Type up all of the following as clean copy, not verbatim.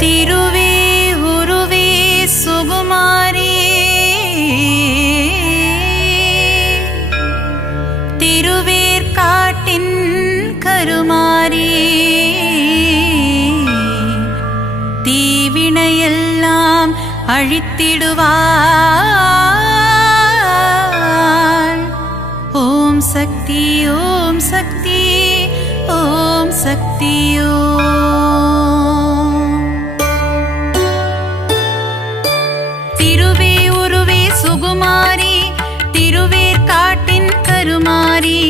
திருவே உருவே சுகுமாரி திருவேற்காட்டின் கருமாரி தீவினையெல்லாம் அழித்திடுவாள். ஓம் சக்தி ஓம் சக்தி ஓம் சக்தி ஓம். திருவே உருவே சுகுமாரி திருவேற்காட்டின் கருமாரி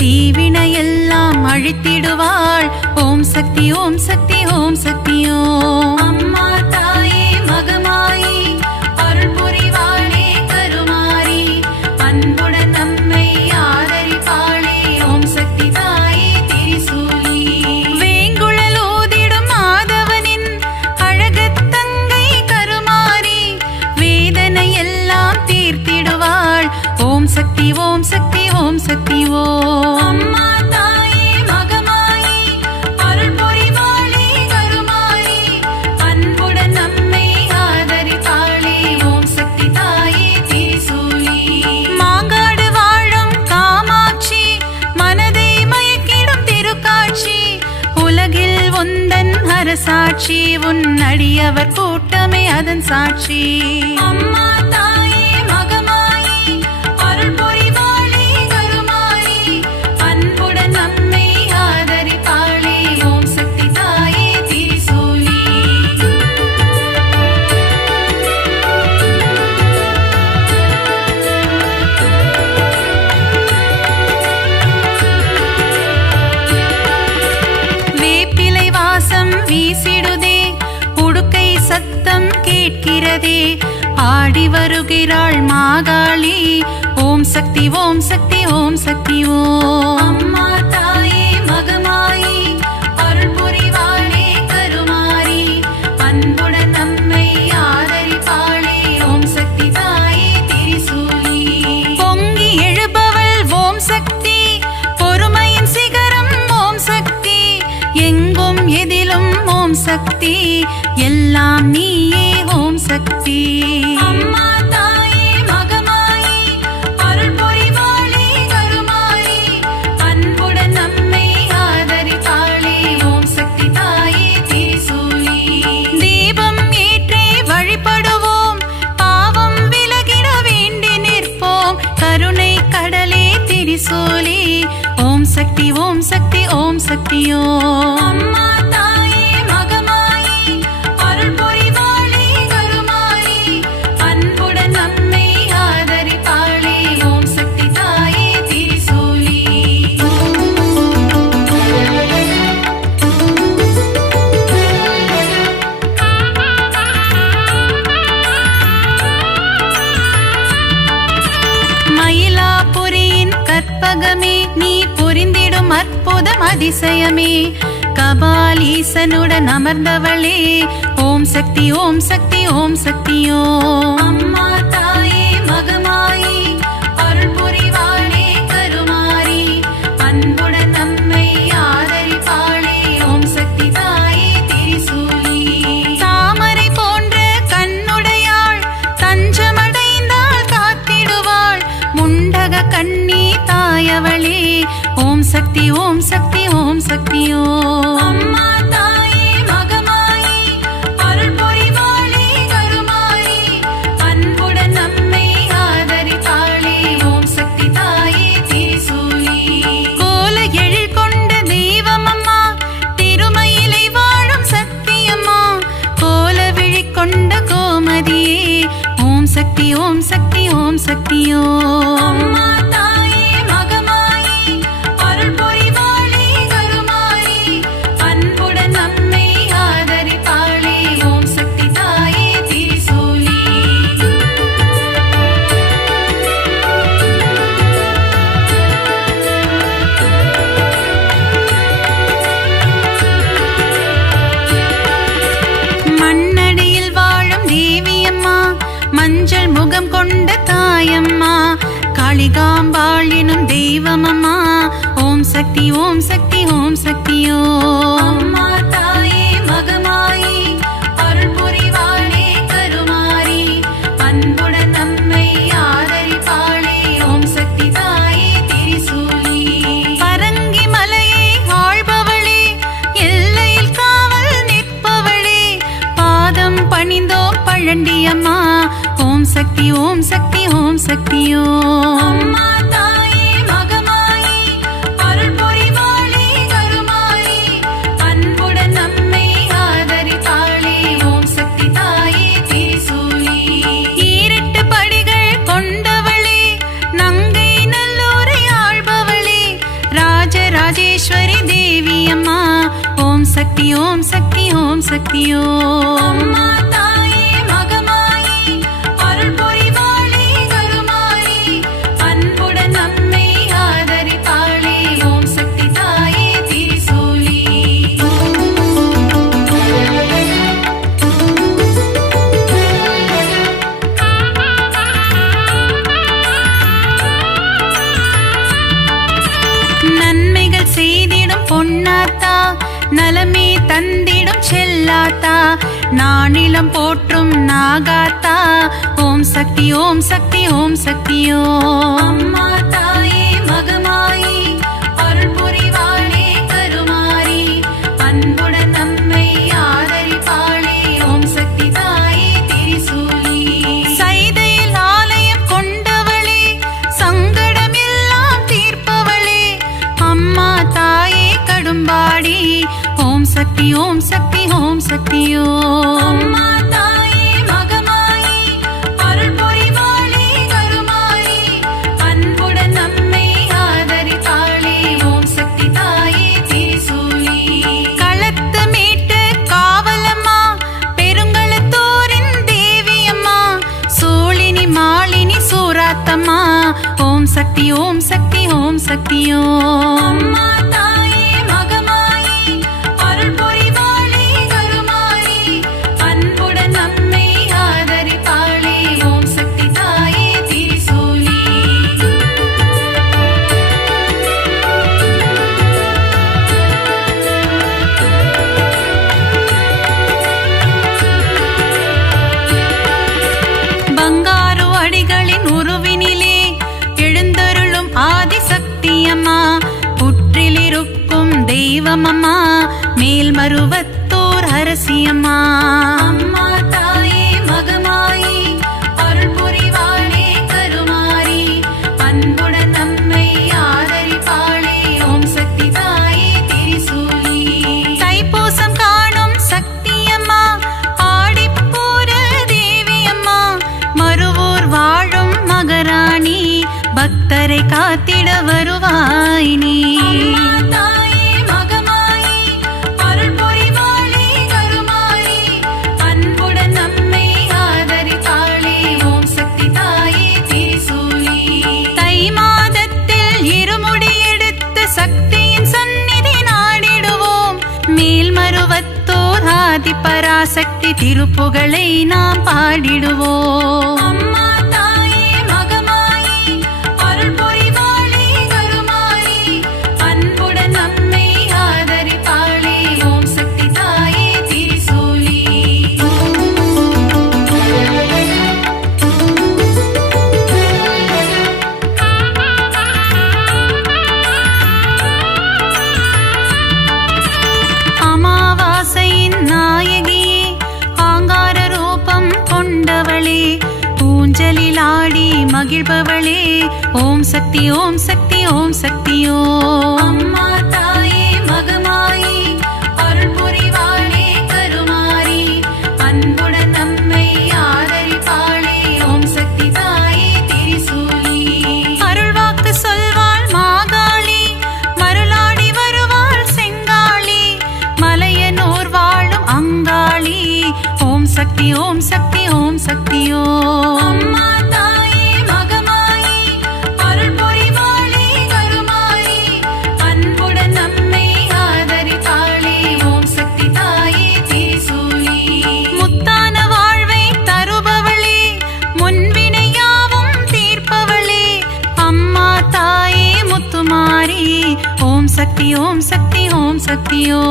தீவினையெல்லாம் அழித்திடுவாள். ஓம் சக்தி ஓம் சக்தி ஓம் சக்தி ஓம். அம்மா தாயே மகமாயி அருள் புரிவாளே கருமாரி அன்புடன் நம்மை ஆதரிப்பாளே. ஓம் சக்தி தாயே திரிசூலி வேங்குழல் ஊதிடும் மாதவனின் அழகத்தங்கை கருமாரி வேதனையெல்லாம் தீர்த்திடுவாள். ஓம் சக்தி ஓம் சக்தி ஓம் சக்தி ஓம். அம்மா தாயே மகமாயி அருள் புரிவாளே கருமாரி அன்புடன் நம்மை ஆதரிப்பாளே. ஓம் சக்தி தாயே திரிசூலி மாங்காடு வாழும் காமாட்சி மனதை மயக்கிடும் திருக்காட்சி உலகில் உந்தன் அரசாட்சி உன் அடியவர் கூட்டமே அதன் சாட்சி. அம்மா தாயே மகமாயி அருள் புரிவாளே கருமாரி அன்புடன் நம்மை ஆதரிப்பாளே. ஓம் சக்தி தாயே திரிசூலி வேப்பிலை வாசம் வீசிடுதே உடுக்கை சத்தம் கேட்கிறதே ஆடி வருகிறாள் மாகாளி. ஓம் சக்தி ஓம் சக்தி ஓம் சக்தி ஓம். அம்மா தாயே மகமாயி அருள் புரிவாளே கருமாரி அன்புடன் நம்மை ஆதரிப்பாளே. ஓம் சக்தி தாயே திரிசூலி பொங்கி எழுபவள் ஓம் சக்தி பொறுமையின் சிகரம் ஓம் சக்தி எங்கும் எதிலும் ஓம் சக்தி எல்லாம் நீயே ஓம் சக்தி. அம்மா தாயே மகமாயி அருள் புரிவாளே கருமாரி அன்புடன் நம்மை ஆதரிப்பாளே. ஓம் சக்தி தாயே திரிசூலி தீபம் ஏற்றி வழிபடுவோம் பாவம் விலகிட வேண்டி நிற்போம் கருணை கடலே திரிசூலி. ஓம் சக்தி ஓம் சக்தி ஓம் சக்தி ஓம். அம்மா தாயே மகமாயி அருள் புரிவாளே கருமாரி அன்புடன் நம்மை ஆதரிப்பாளே. ஓம் சக்தி தாயே திரிசூலி மயிலாபுரியின் கற்பகமே நீ புரிந்திடும் அற்புதம் அதிசயமே கபாலீசனுடன் அமர்ந்தவளே. ஓம் சக்தி ஓம் சக்தி ஓம் சக்தி ஓம். அம்மா தாயே மகமாயி அருள் புரிவாளே கருமாரி அன்புடன் நம்மை ஆதரிப்பாளே. ஓம் சக்தி தாயே திரிசூலி தாமரை போன்ற கண்ணுடையாள் தஞ்சமடைந்தாள் காத்திடுவாள் முண்டக கண்ணி தாயவளே. ஓம் சக்தி ஓம் சக்தி ஓம் சக்தி ஓம். அம்மா தாயே மகமாயி அருள் புரிவாளே கருமாரி அன்புடன் நம்மை ஆதரிப்பாளே. ஓம் சக்தி தாயே திரிசூலி கோல எழில் கொண்ட தெய்வமம்மா திருமயிலை வாழும் சக்தியம்மா கோல விழி கொண்ட கோமதியே. ஓம் சக்தி ஓம் சக்தி ஓம் சக்தி ஓம். அம்மா தாயே மகமாயி அருள் புரிவாளே கருமாரி அன்புடன் நம்மை ஆதரிப்பாளே. ஓம் சக்தி தாயே திரிசூலி மண்ணடியில் வாழும் தேவியம்மா மஞ்சள் முகம் கொண்ட தாயம்மா காளிகாம்பாளினும் தெய்வமம்மா. ஓம் சக்தி ஓம் சக்தி ஓம் சக்தி ஓம். அம்மா தாயே மகமாயி வாழண்டி அம்மா. ஓம் சக்தி ஓம் சக்தி ஓம் சக்தியோ. அம்மா தாயே மகமாயி அருள் புரிவாளே கருமாரி அன்புடன் நம்மை ஆதரிப்பாளே ஓம் சக்தி தாயே திரிசூலி. ஈரெட்டு படிகள் கொண்டவளே நங்கை நல்லூரை ஆள்பவளே ராஜராஜேஸ்வரி தேவி அம்மா. ஓம் சக்தி ஓம் சக்தி ஓம் சக்தியோ. அம்மா தாயே மகமாயி அருள் புரிவாளே கருமாரி அன்புடன் நம்மை ஆதரிப்பாளே ஓம் சக்தி தாயே திரிசூலி. நன்மைகள் செய்திடும் பொன்னாத்தா நலமே தந்திடும் செல்லாத்தா நானிலம் போற்றும் நாகாத்தா. ஓம் சக்தி ஓம் சக்தி ஓம் சக்தியோ. அம்மா தாயே மகமாயி அருள் புரிவாளே கருமாரி அன்புடன் நம்மை ஆதரிப்பாளே ஓம் சக்தி தாயே திரிசூலி. சைதையில் ஆலயம் கொண்டவளே சங்கடம் எல்லாம் தீர்ப்பவளே அம்மா தாயே கடும்பாடி. ஓம் சக்தி ஓம் சக்தி ஓம் சக்தியோ. அம்மா தாயே மகமாயி அருள் புரிவாளே கருமாரி அன்புடன் நம்மை ஆதரிப்பாளே ஓம் சக்தி தாயே திரிசூலி. களத்து மீட்டு காவலம்மா பெருங்களத்தூரின் தேவியம்மா சூழினி மாலினி சூராத்தம்மா. ஓம் சக்தி ஓம் சக்தி ஓம் சக்தியோ. அம்மா தாயே மகமாயி அருள் புரிவாளே கருமாரி அன்புடன் நம்மை ஆதரிப்பாளே ஓம் சக்தி தாயே திரிசூலி. பங்காரு அடிகளின் உருவினிலே எழுந்தருளும் ஆதிசக்தியம்மா புற்றிலிருக்கும் தெய்வமம்மா மேல்மருவத்தூர் அரசியம்மா. அம்மா தாயே மகமாயி அருள் புரிவாளே கருமாரி அன்புடன் நம்மை ஆதரிப்பாளே ஓம் சக்தி தாயே திரிசூலி. தைப்பூசம் காணும் சக்தியம்மா ஆடிப்பூர தேவியம்மா மருவூர் வாழும் மகராணி பக்தரை காத்திட வருவாய் நீ. அம்மா தாயே மகமாயி அருள் புரிவாளே கருமாரி அன்புடன் நம்மை ஆதரிப்பாளே ஓம் சக்தி தாயே திரிசூலி. தை மாதத்தில் இருமுடி எடுத்து சக்தியின் சந்நிதி நாடிடுவோம் மேல்மருவத்தோர் ஆதி பராசக்தி திருப்புகழை நாம் பாடிடுவோம். அம்மா தாயே மகமாயி அருள் புரிவாளே கருமாரி அன்புடன் நம்மை ஆதரிப்பாளே ஓம் சக்தி தாயே திரிசூலி. அமாவாசையின் நாயகியே ஆங்கார ரூபம் கொண்டவளே ஊஞ்சலில் ஆடி மகிழ்பவளே ஓம் சக்தி ஓம் சக்தி ஓம் சக்தியோ. அம்மா தாயே மகமாயி அருள் புரிவாளே கருமாரி அன்புடன் நம்மை ஆதரிப்பாளே ஓம் சக்தி தாயே திரிசூலி. அருள்வாக்கு சொல்வாள் மாகாளி மருளாடி வருவாள் செங்காளி மலையனூர் வாழும் அங்காளி. ஓம் சக்தி ஓம் சக்தி ஓம் சக்தியோ. அம்மா தாயே மகமாயி அருள் புரிவாளே கருமாரி அன்புடன் நம்மை ஆதரிப்பாளே ஓம் சக்தி தாயே திரிசூலி. முத்தான வாழ்வை தருபவளே முன்வினையாவும் தீர்ப்பவளே அம்மா தாயே முத்துமாரி. ஓம் சக்தி ஓம் சக்தி ஓம் சக்தியோ.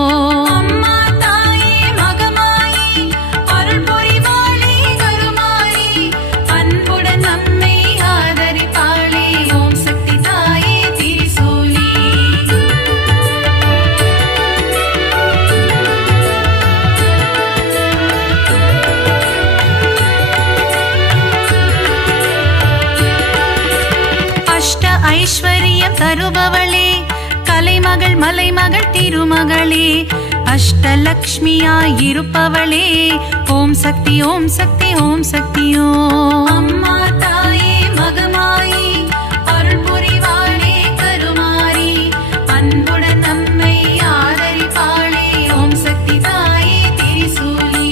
அம்மா தாயே மகமாயி அருள் புரிவாளே கருமாரி அன்புடன் நம்மை ஆதரிப்பாளே ஓம் சக்தி தாயே திரிசூலி. தருபவளே கலைமகள் மலைமகள் திருமகளே அஷ்டலக்ஷ்மியாய் இருப்பவளே ஓம் சக்தி ஓம் சக்தி ஓம் சக்தி ஓம் அம்மா தாயே மகமாயி அருள் புரிவாளே கருமாரி அன்புடன் நம்மை ஆதரிப்பாளே ஓம் சக்தி தாயே திரிசூலி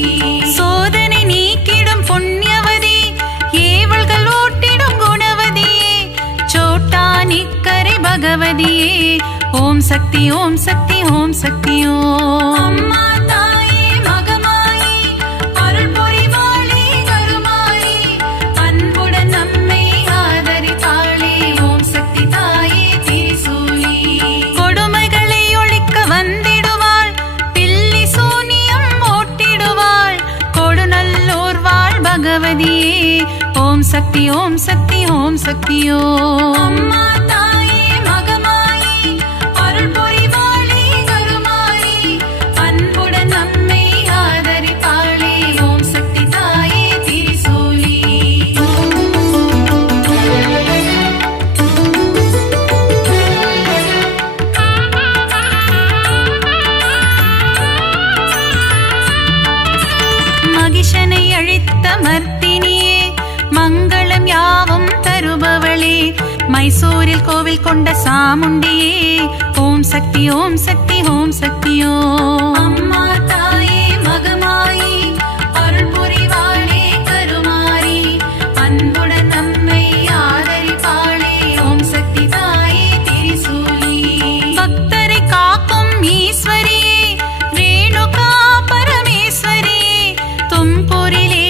சோதனை நீக்கிடும் புண்ணியவதி ஏவல்கள் ஓட்டிடும் குணவதியே சோட்டா நிக்கரை பகவதியே ஓம் சக்தி ஓம் சக்தி ஓம் சக்தி ஓம் அம்மா தாயே மகமாயி அருள் புரிவாளே கருமாரி அன்புடன் நம்மை ஆதரிப்பாளே ஓம் சக்தி தாயே திரிசூலி கொடுமைகளை ஒழிக்க வந்திடுவாள் பில்லி சூனியம் ஓட்டிடுவாள் கொடுநல்லோர் வாழ் பகவதியே ஓம் சக்தி ஓம் சக்தி ஓம் சக்தி ஓம் அம்மா தாயே மகமாயி அருள் புரிவாளே கருமாரி அன்புடன் நம்மை ஆதரிப்பாளே ஓம் சக்தி தாயே திரிசூலி மகிஷனை அழித்த மர்த்தினியே மங்களம் யாவும் தருபவளே மைசூரில் கோவில் கொண்ட சாமுண்டியே ஓம் சக்தி ஓம் சக்தி ஓம் சக்தி ஓம் அம்மா தாயே மகமாயி அருள் புரிவாளே கருமாரி அன்புடன் நம்மை ஆதரிப்பாளே ஓம் சக்தி தாயே திரிசூலி பக்தரை காக்கும் ஈஸ்வரியே ரேணுகா பரமேஸ்வரியே தும்பூரிலே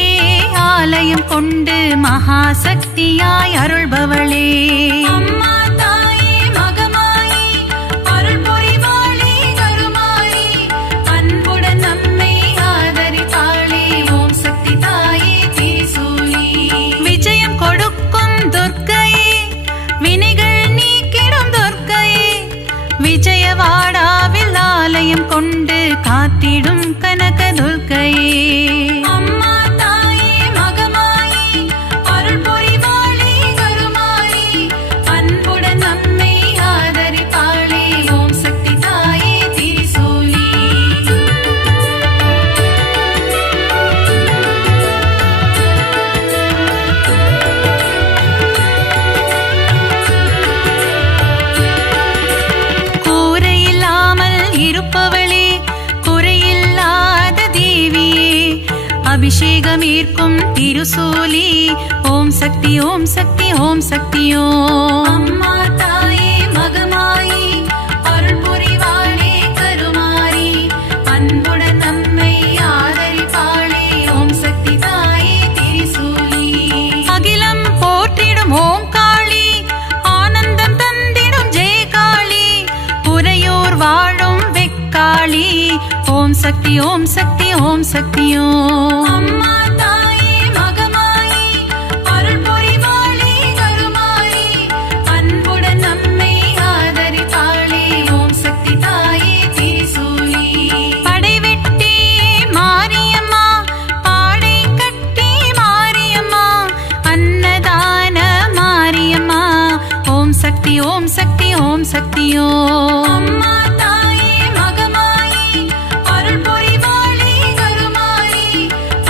ஆலயம் கொண்டு மகாசக்தியாய் அருள்பவளே அம்மா தாயே மகமாயி அருள் புரிவாளே கருமாரி அன்புடன் நம்மை ஆதரிப்பாளே ஓம் சக்தி தாயே திரிசூலி விஜயம் கொடுக்கும் துர்க்கையே வினைகள் நீக்கிடும் துர்க்கையே விஜயவாடாவில் ஆலயம் கொண்டு காத்திடும் கனக துர்க்கையே அம்மா தாயே மகமாயி அருள் புரிவாளே கருமாரி அன்புடன் நம்மை ஆதரிப்பாளே ஓம் சக்தி தாயே திரிசூலி கூரையில்லாமல் இருப்பவளே குறையில்லாத தேவியே அபிஷேகம் ஏற்கும் திருசூலி ஓம் சக்தி ஓம் சக்தி ஓம் சக்தி ஓம் அம்மா தாயே மகமாயி அருள் புரிவாளே கருமாரி அன்புடன் நம்மை ஆதரிப்பாளே ஓம் சக்தி தாயே திரிசூலி அகிலம் போற்றிடும் ஓம் காளி ஆனந்தம் தந்திடும் ஜெய காளி உறையோர் வாழும் வெக்காளி ஓம் சக்தி ஓம் சக்தி ஓம் சக்தி ஓம் அம்மா தாயே மகமாயி அருள் புரிவாளே கருமாரி அன்புடன் நம்மை ஆதரிப்பாளே ஓம் சக்தி தாயே திரிசூலி படைவெட்டி மாரியம்மா பாடை கட்டி மாரியம்மா அன்னதான மாரியம்மா ஓம் சக்தி ஓம் சக்தி ஓம் சக்தி ஓம் அம்மா தாயே மகமாயி அருள் புரிவாளே கருமாரி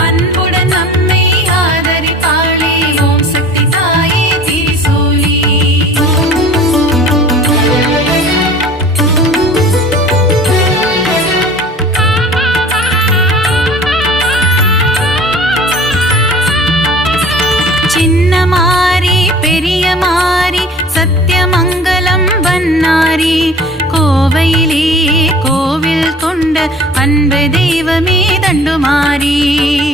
அன்புடன் நம்மை ஆதரிப்பாளே ஓம் சக்தி தாயே திரிசூலி சின்ன மாரி பெரிய மாரி சத்தியமங்கலம் வன்னாரி கோவையிலே கோவில் கொண்ட அன்பு தெய்வமே தண்டுமாரி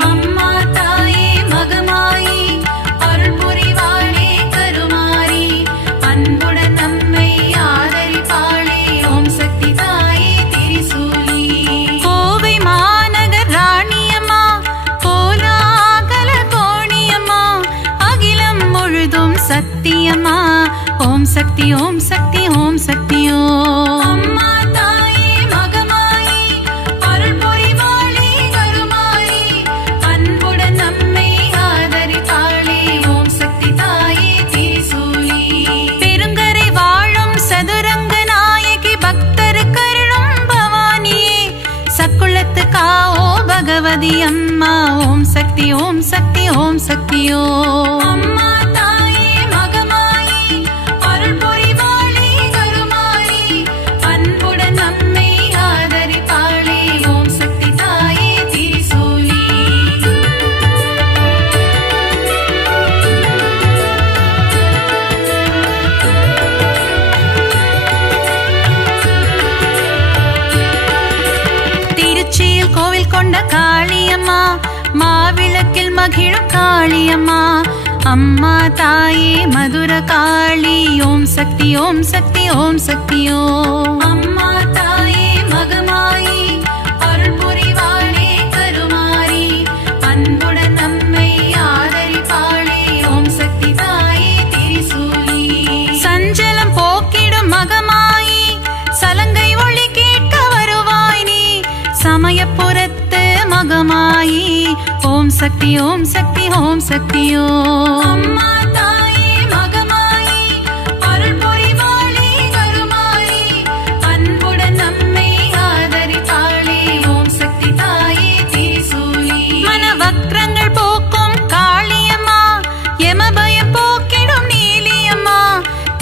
அம்மா தாயே மகமாயி அருள் புரிவாளே கருமாரி அன்புடன் நம்மை ஆதரிப்பாளே ஓம் சக்தி தாயே திரிசூலி கோவை மாநகர் ராணியம்மா கோலாகல கோணியம்மா அகிலம் முழுதும் சத்தியம்மா ஓம் சக்தி ஓம் சக்தி ஓம் சக்தி ஓம் அம்மா தாயே மகமாயி அருள் புரிவாளே கருமாரி அன்புடன் நம்மை ஆதரிப்பாளே ஓம் சக்தி தாயே திரிசூலி பெருங்கரை வாழும் அக்கா ஓ பகவதி அம்மா ஓம் சக்தி ஓம் சக்தி ஓம் சக்தியோ அம்மா தாயே மகமாயி அருள் புரிவாளே கருமாரி அன்புடன் நம்மை ஆதரிப்பாளே ஓம் சக்தி தாயே திரிசூலி திருச்சியில் கோவில் கொண்ட காளியம்மா மாவிளக்கில் மகிழும் காளியம்மா அம்மா தாயே மதுர காளி ஓம் சக்தி ஓம் சக்தி ஓம் சக்தியோ அம்மா தாயே மகமாயி அருள் புரிவாளே கருமாரி அன்புடன் நம்மை ஆதரிப்பாளே ஓம் சக்தி தாயே திரிசூலி சஞ்சலம் போக்கிடும் மகமாயி சலங்கை ஒளி கேட்க வருவாய் நீ சமயபுரத்து மகமாயி ஓம் சக்தி ஓம் சக்தி ஓம் சக்தியோ அம்மா தாயே மகமாயி அருள் புரிவாளே கருமாரி அன்புடன் நம்மை ஆதரிப்பாளே ஓம் சக்தி தாயே திரிசூலி மனவக்ரங்கள் போக்கும் காளியம்மா யமபயம் போக்கிடும் நீலியம்மா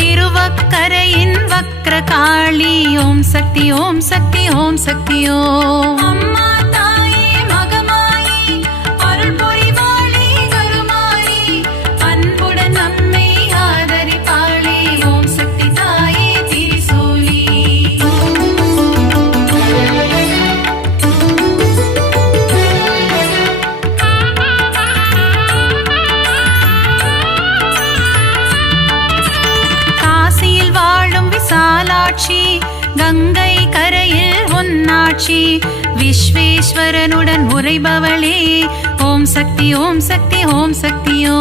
திருவக்கரையின் வக்ர காளி ஓம் சக்தி ஓம் சக்தி ஓம் சக்தியோ அம்மா தாயே மகமாயி அருள் புரிவாளே கருமாரி அன்புடன் நம்மை ஆதரிப்பாளே ஓம் சக்தி தாயே திரிசூலி காசியில் வாழும் விசாலாட்சி கங்கை கரையில் உன்னாட்சி விஸ்வேஸ்வரனுடன் உரைபவளே ஓம் சக்தி ஓம் சக்தி ஓம் சக்தியோ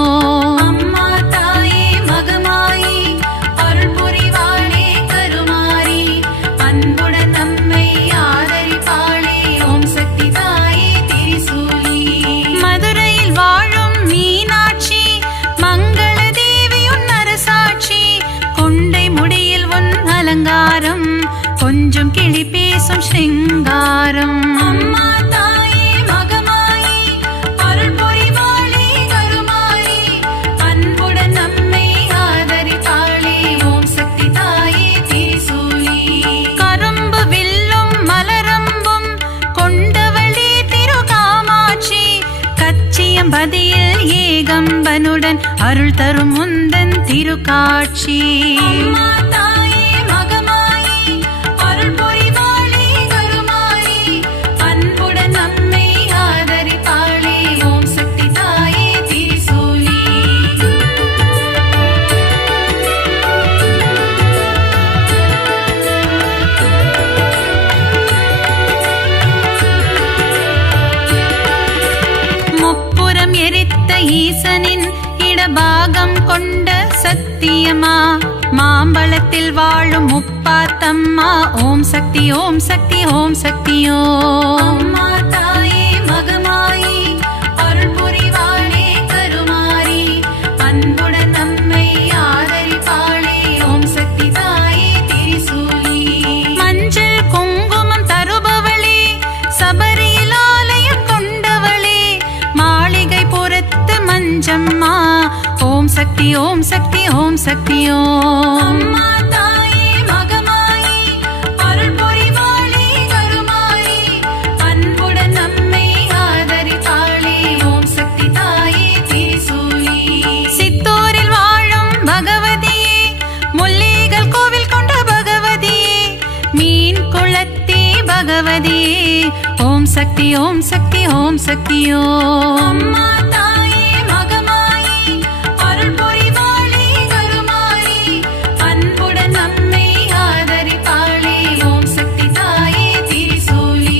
அம்மா தாயே மகமாயி அருள் புரிவாளே கருமாரி அன்புடன் நம்மை ஆதரிப்பாளே ஓம் சக்தி தாயே திரிசூலி மதுரையில் வாழும் மீனாட்சி மங்கள தேவி உன் அரசாட்சி கொண்டை முடியில் உன் அலங்காரம் கொஞ்சம் கிளி பேசும் ஸ்ருங்காரம் அம்மா தாயே மகமாயி அருள் புரிவாளே கருமாரி அன்புடன் நம்மை ஆதரிப்பாளே ஓம் சக்தி தாயே திரிசூலி கரும்பு வில்லும் மலரம்பும் கொண்டவளே திருகாமாட்சி கச்சியம்பதியில் ஏகம்பனுடன் அருள் தரும் முந்தன் திருக்காட்சி அம்மா தாயே மகமாயி அருள் புரிவாளே கருமாரி அன்புடன் நம்மை ஆதரிப்பாளே ஓம் சக்தி தாயே திரிசூலி முப்புறம் எரித்த ஈசனின் இடபாகம் கொண்ட சத்தியமா மாம்பழத்தில் வாழும் முப்பாத்தம்மா ஓம் சக்தி ஓம் சக்தி ஓம் சக்தியோ அம்மா தாயே மகமாயி அருள் புரிவாளே கருமாரி அன்புடன் நம்மை ஆதரிப்பாளே ஓம் சக்தி தாயே திரிசூலி மஞ்சள் குங்குமம் தருபவளே சபரியில் ஆலயம் கொண்டவளே மாளிகை புறத்து மஞ்சம்மா ஓம் சக்தி ஓம் சக்தி ஓம் சக்தியோ அம்மா தாயே மகமாயி அருள் புரிவாளே கருமாரி அன்புடன் நம்மை ஆதரிப்பாளே ஓம் சக்தி தாயே திரிசூலி சித்தூரில் வாழும் பகவதியே முல்லைகள் கோவில் கொண்ட பகவதியே மீன் குளத்தி பகவதியே ஓம் சக்தி ஓம் சக்தி ஓம் சக்தியோ அம்மா தாயே மகமாயி அருள் புரிவாளே கருமாரி அன்புடன் நம்மை ஆதரிப்பாளே ஓம் சக்தி தாயே திரிசூலி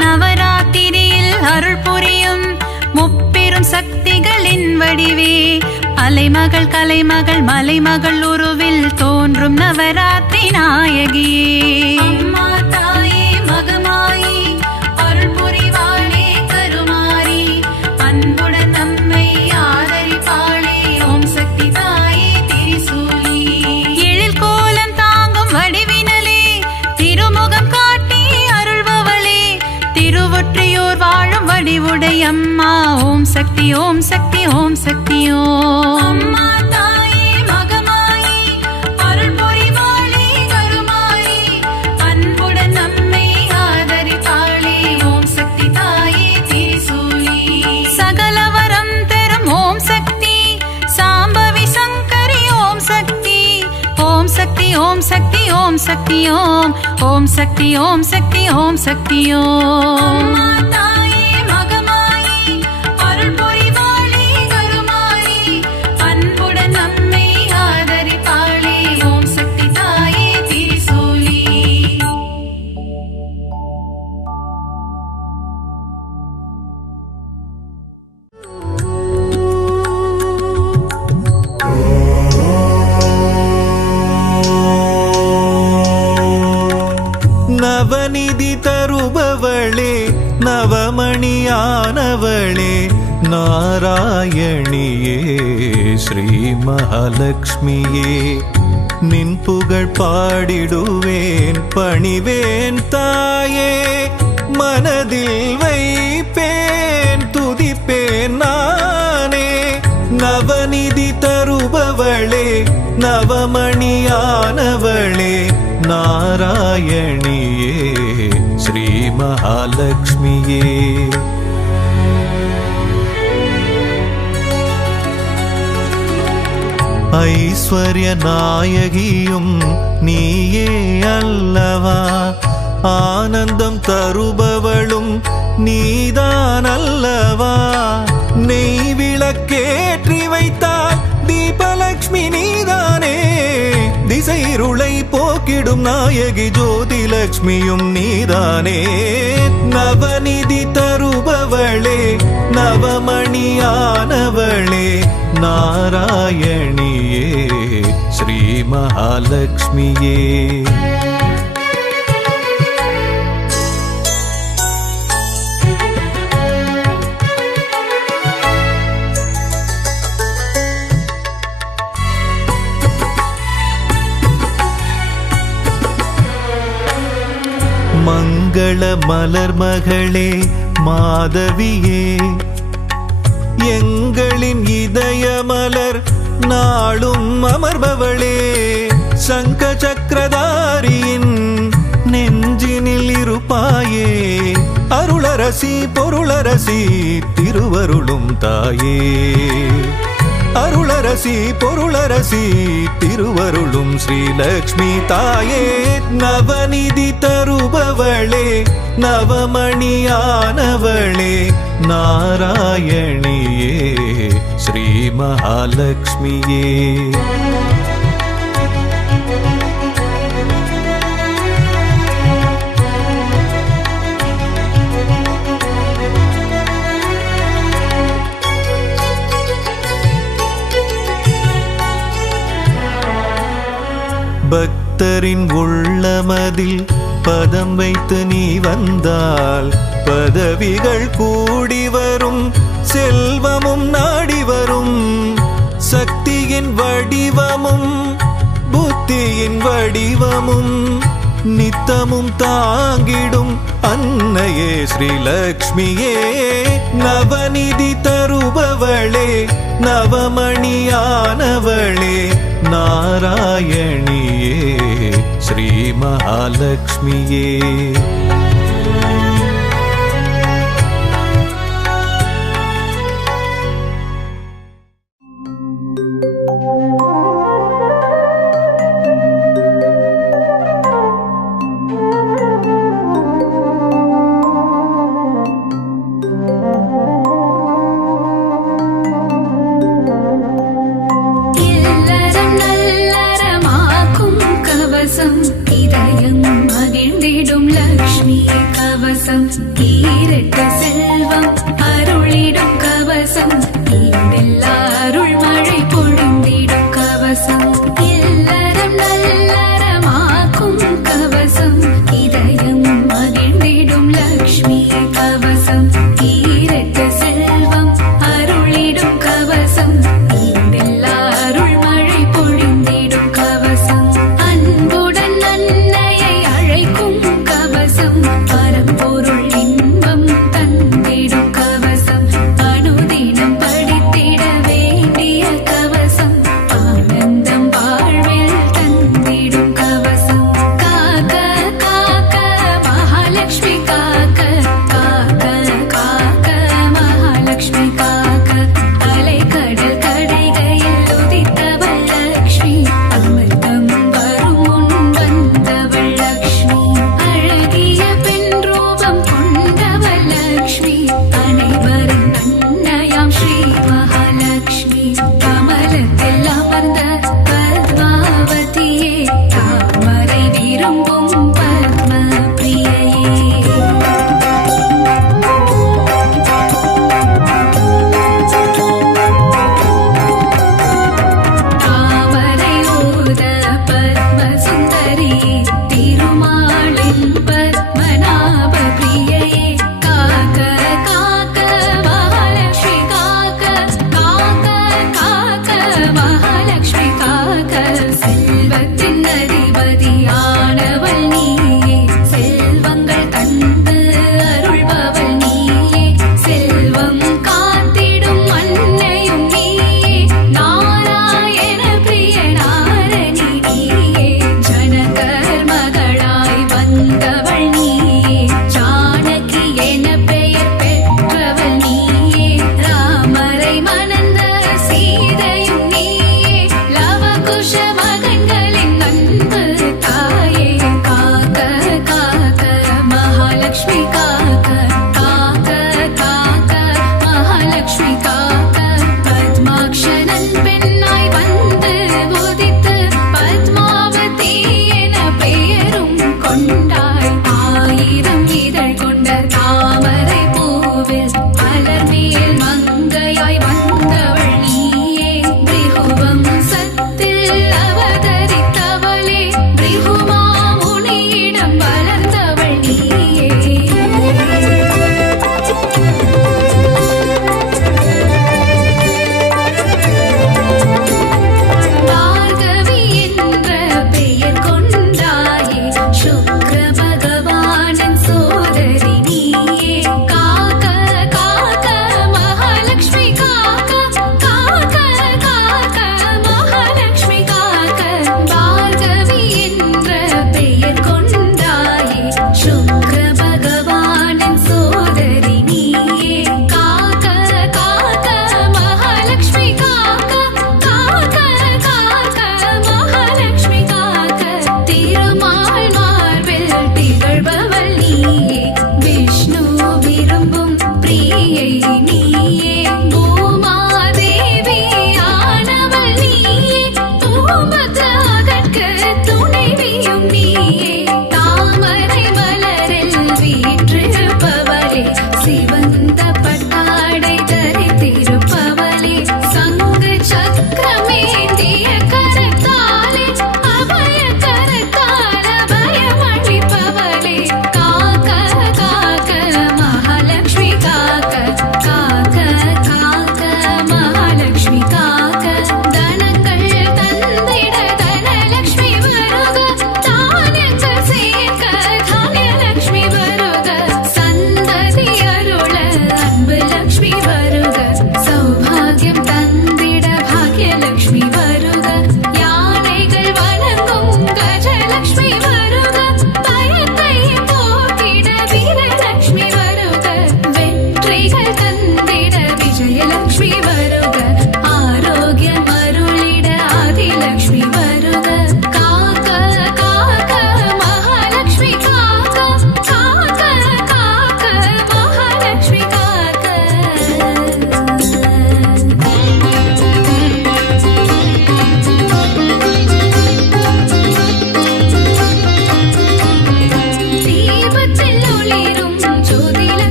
நவராத்திரியில் அருள் புரியும் முப்பெரும் சக்திகளின் வடிவே அலைமகள் கலைமகள் மலைமகள் உருவில் தோன்றும் நவராத்திரி நாயகியே அம்மா தாயே மகமாயி அருள் புரிவாளே கருமாரி அன்புடன் ஓம் சக்தி ஓம் சக்தி ஓம். அம்மா தாயே மகமாயி அருள் புரிவாளே கருமாயி அன்புடன் நம்மை ஆதரிப்பாளே ஓம் சக்தி தாயே திரிசூலி. சகலவரம் தரும் ஓம் சக்தி சாம்பவி சங்கரி ஓம் சக்தி. ஓம் சக்தி ஓம் சக்தி ஓம் சக்தி ஓம். ஓம் சக்தி ஓம் சக்தி ஓம் சக்தி ஓம். அம்மா தாயே மகமாயி அருள் புரிவாளே கருமாயி அன்புடன் நம்மை ஆதரிப்பாளே ஓம் சக்தி தாயே திரிசூலி. நவநிதி தருபவளே நவமணியானவளே நாராயணியே ஸ்ரீ மகாலட்சுமியே நின் புகழ் பாடிடுவேன் பணிவேன் தாயே மனதில் வைப்பேன் துதிப்பேன் நானே நவநிதி தருபவளே நவமணியானவளே நாராயணியே ஸ்ரீ மகாலட்சுமியே ஐஸ்வர்ய நாயகியும் நீயே அல்லவா ஆனந்தம் தருபவளும் நீதான் அல்லவா நெய் விளக்கேற்றி வைத்தால் தீபலட்சுமி நீதானே திசைருளை போக்கிடும் நாயகி ஜோதி லட்சுமியும் நீதானே நவநிதி தருபவளே நவமணியானவளே நாராயணியே ஸ்ரீ மகாலட்சுமியே மங்கள மலர் மகளே மாதவியே எங்களின் இதய மலர் நாளும் அமர்பவளே சங்க சக்கரதாரியின் நெஞ்சினில் இருப்பாயே அருளரசி பொருளரசி திருவருளும் தாயே அருளரசி பொருளரசி திருவருளும் ஸ்ரீலக்ஷ்மி தாயே நவநிதி தருபவளே நவமணியானவளே நாராயணியே ஸ்ரீ மகாலட்சுமியே பக்தரின் உள்ளமதில் பதம் வைத்து நீ வந்தால் பதவிகள் கூடி வரும் செல்வமும் நாடி வரும் சக்தியின் வடிவமும் புத்தியின் வடிவமும் நித்தமும் தாங்கிடும் அன்னையே ஸ்ரீலக்ஷ்மியே நவநிதி தருபவளே நவமணியானவளே நாராயணியே ஸ்ரீ மகாலட்சுமியே இல்லறம் நல்லறமாக்கும் கவசம் இதயம் மகிழ்ந்திடும் லக்ஷ்மி கவசம் ஈரட்ட செல்வம் அருளிடும் கவசம் ஈடெல்லா அருள் மழை பொழிந்திடும் கவசம் இல்லறம் நல்லறமாக்கும் கவசம் இதயம் மகிழ்ந்திடும் லக்ஷ்மி கவசம் ஈரட்ட செல்வம் அருளிடும் கவசம் ஈடெல்லா அருள் மழை பொழிந்திடும் கவசம் அன்புடன் அன்னையை அழைக்கும் கவசம் பரம்பொருள் இன்பம் தந்திடும் ஸ்ரீ மகாலட்சுமி கமலத்தில் அமர்ந்த பத்மாவதியே தாமரை விரும்பும் பத்ம பிரியையே தாமரை ஊத பத்ம சுந்தரி திருமாலின் பத்மநாப பிரியையே காக்க காக்க மகாலட்சுமி காக்க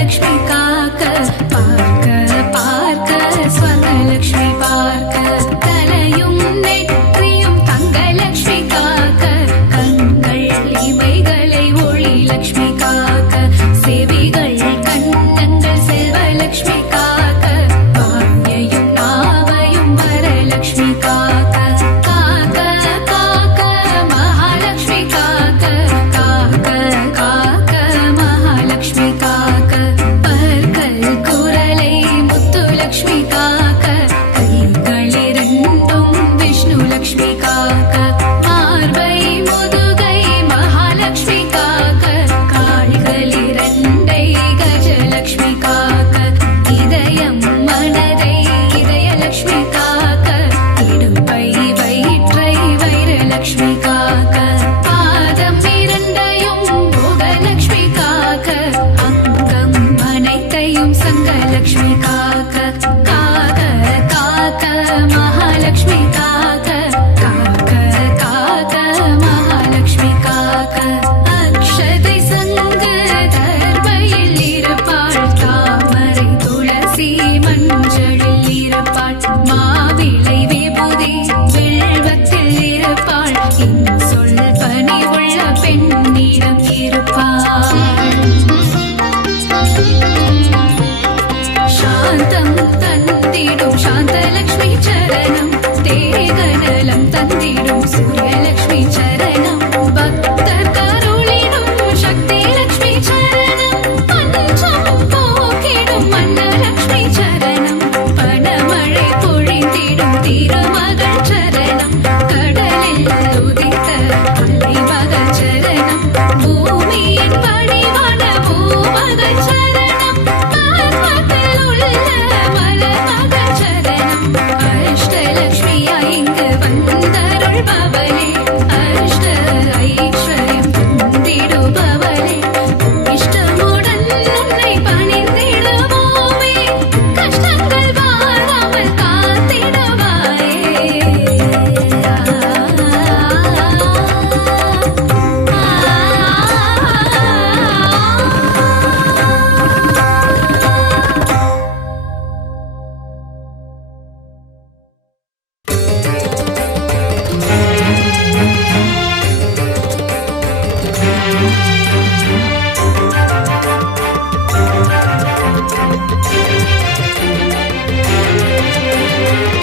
தனலக்ஷ்மி காக்க பார்க்க பார்க்க ஸ்வர்ணலக்ஷ்மி பார்க்க தலையும் நெற்றியும் தங்கலக்ஷ்மி காக்க கண்கள் இமைகளை ஒளி லக்ஷ்மி காக்க செவிகள் கண்ணங்கள் செல்வலக்ஷ்மி காக்க வாயையும் நாவையும் வரலக்ஷ்மி காக்க காக்க காக்க மகாலக்ஷ்மி காக்க காக்க காக்க மகாலக்ஷ்மி காக்க பற்கள் குரலை முத்துலக்ஷ்மி காக்க கைகளிரண்டும் விஷ்ணு லக்ஷ்மி காக்க பார்வை முதுகை மகாலக்ஷ்மி காக்க கால்களிரண்டை கஜலக்ஷ்மி காக்க இதயம் மனதை இதயலக்ஷ்மி காக்க இடுப்பை வயிற்றை வைரலக்ஷ்மி காக்க பாதம் இரண்டையும் போகலக்ஷ்மி காக்க அங்கம் அனைத்தையும் சங்கலக்ஷ்மி காக்க காக்க காக்க மகாலக்ஷ்மி காக்க காக்க காக்க மகாலக்ஷ்மி காக்க அக்ஷதை சங்கு தர்பையில் இருப்பாள் தாமரை துளசி மஞ்சளில் இருப்பாள் மாவிளை விபூதி வெள்வத்தில் இருப்பாள் சொல் பணிவுள்ள பெண்ணிடம் இருப்பாள் சாந்தம் தந்திடும் சாந்தலக்ஷ்மி சரணம் தேகநலம் தந்திடும் சூரியலக்ஷ்மி சரணம் பக்தர் கருளிடும் சக்தி லக்ஷ்மி சரணம் பஞ்சம் போக்கிடும் மன்னலக்ஷ்மி சரணம் பணமழை பொழிந்திடும் திருமகள் சரணம் கடலில் உதித்த அலைமகள் சரணம் பூமியின் வடிவான பூமகள் சரணம் பத்மத்தில் உள்ள மலர்மகள் சரணம் அஷ்டலக்ஷ்மியா இங்கு வந்தருள்பவளே அஷ்ட ஐஸ்வர்யம் தந்திடுபவளே இஷ்டமுடன் உன்னை பணிந்திடுவோமே கஷ்டங்கள் வாராமல் காத்திடுவாயே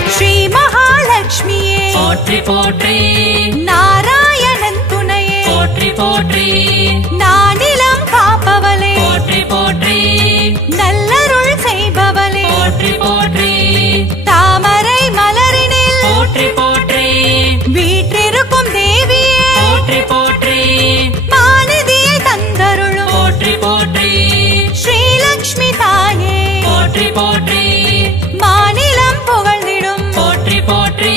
ஸ்ரீ மகாலட்சுமியே போற்றி போற்றி நாராயணன் துணையே போற்றி போற்றி நானிலம் காப்பவளே போற்றி போற்றி நல்லருள் செய்பவளே போற்றி போற்றி தாமரை மலரினில் போற்றி போற்றி வீற்றிருக்கும் தேவியே போற்றி போற்றி மாநிதியை தந்தருளும் போற்றி போற்றி ஸ்ரீலக்ஷ்மி தாயே போற்றி போற்றி மாநிலம் புகழ்ந்திடும் போற்றி போற்றி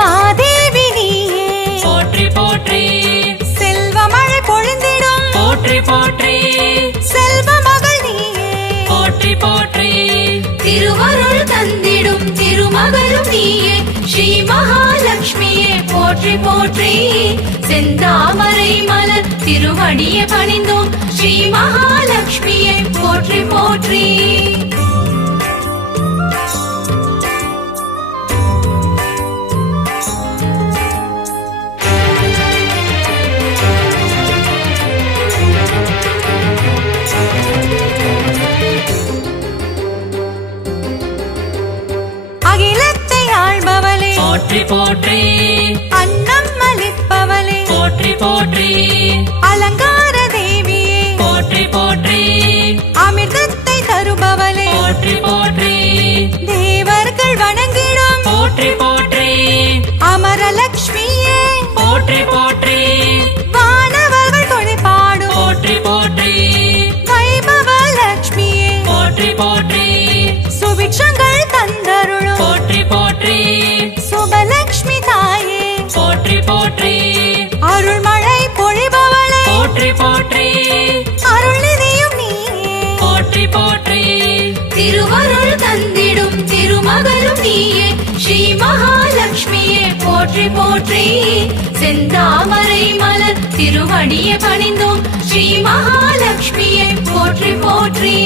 மாதேவி நீயே போற்றி போற்றி செல்வமழை பொழிந்திடும் போற்றி போற்றி செல்வ மகள் நீயே போற்றி போற்றி திருவருள் தந்திடும் திருமகளும் நீயே ஸ்ரீ மகாலட்சுமியே போற்றி போற்றி செந்தாமரை மலர் திருவடியை பணிந்தோம் ஸ்ரீ மகாலட்சுமியே போற்றி போற்றி அகிலத்தை ஆள்பவளே போற்றி போற்றி அன்னம் அளிப்பவளே போற்றி போற்றி அலங்கார தேவியே போற்றி போற்றி அமிர்தத்தை தருபவளே போற்றி போற்றி தேவர்கள் வணங்கிடும் போற்றி போற்றி அமரலக்ஷ்மியே போற்றி போற்றி வானவர்கள் தொழிற்பாடும் போற்றி போற்றி வைபவ லக்ஷ்மியே போற்றி போற்றி சுபிக்ஷங்கள் தந்தருளும் போற்றி போற்றி சுபலக்ஷ்மி தாயே போற்றி போற்றி அருள்மழை பொழிபவளே போற்றி போற்றி அருள்நிதியும் நீயே போற்றி போற்றி திருவருள் தந்திடும் திருமகளும் நீயே ஸ்ரீ மகாலட்சுமியே போற்றி போற்றி செந்தாமரை மலர் திருவடியை பணிந்தோம் ஸ்ரீ மகாலட்சுமியே போற்றி போற்றி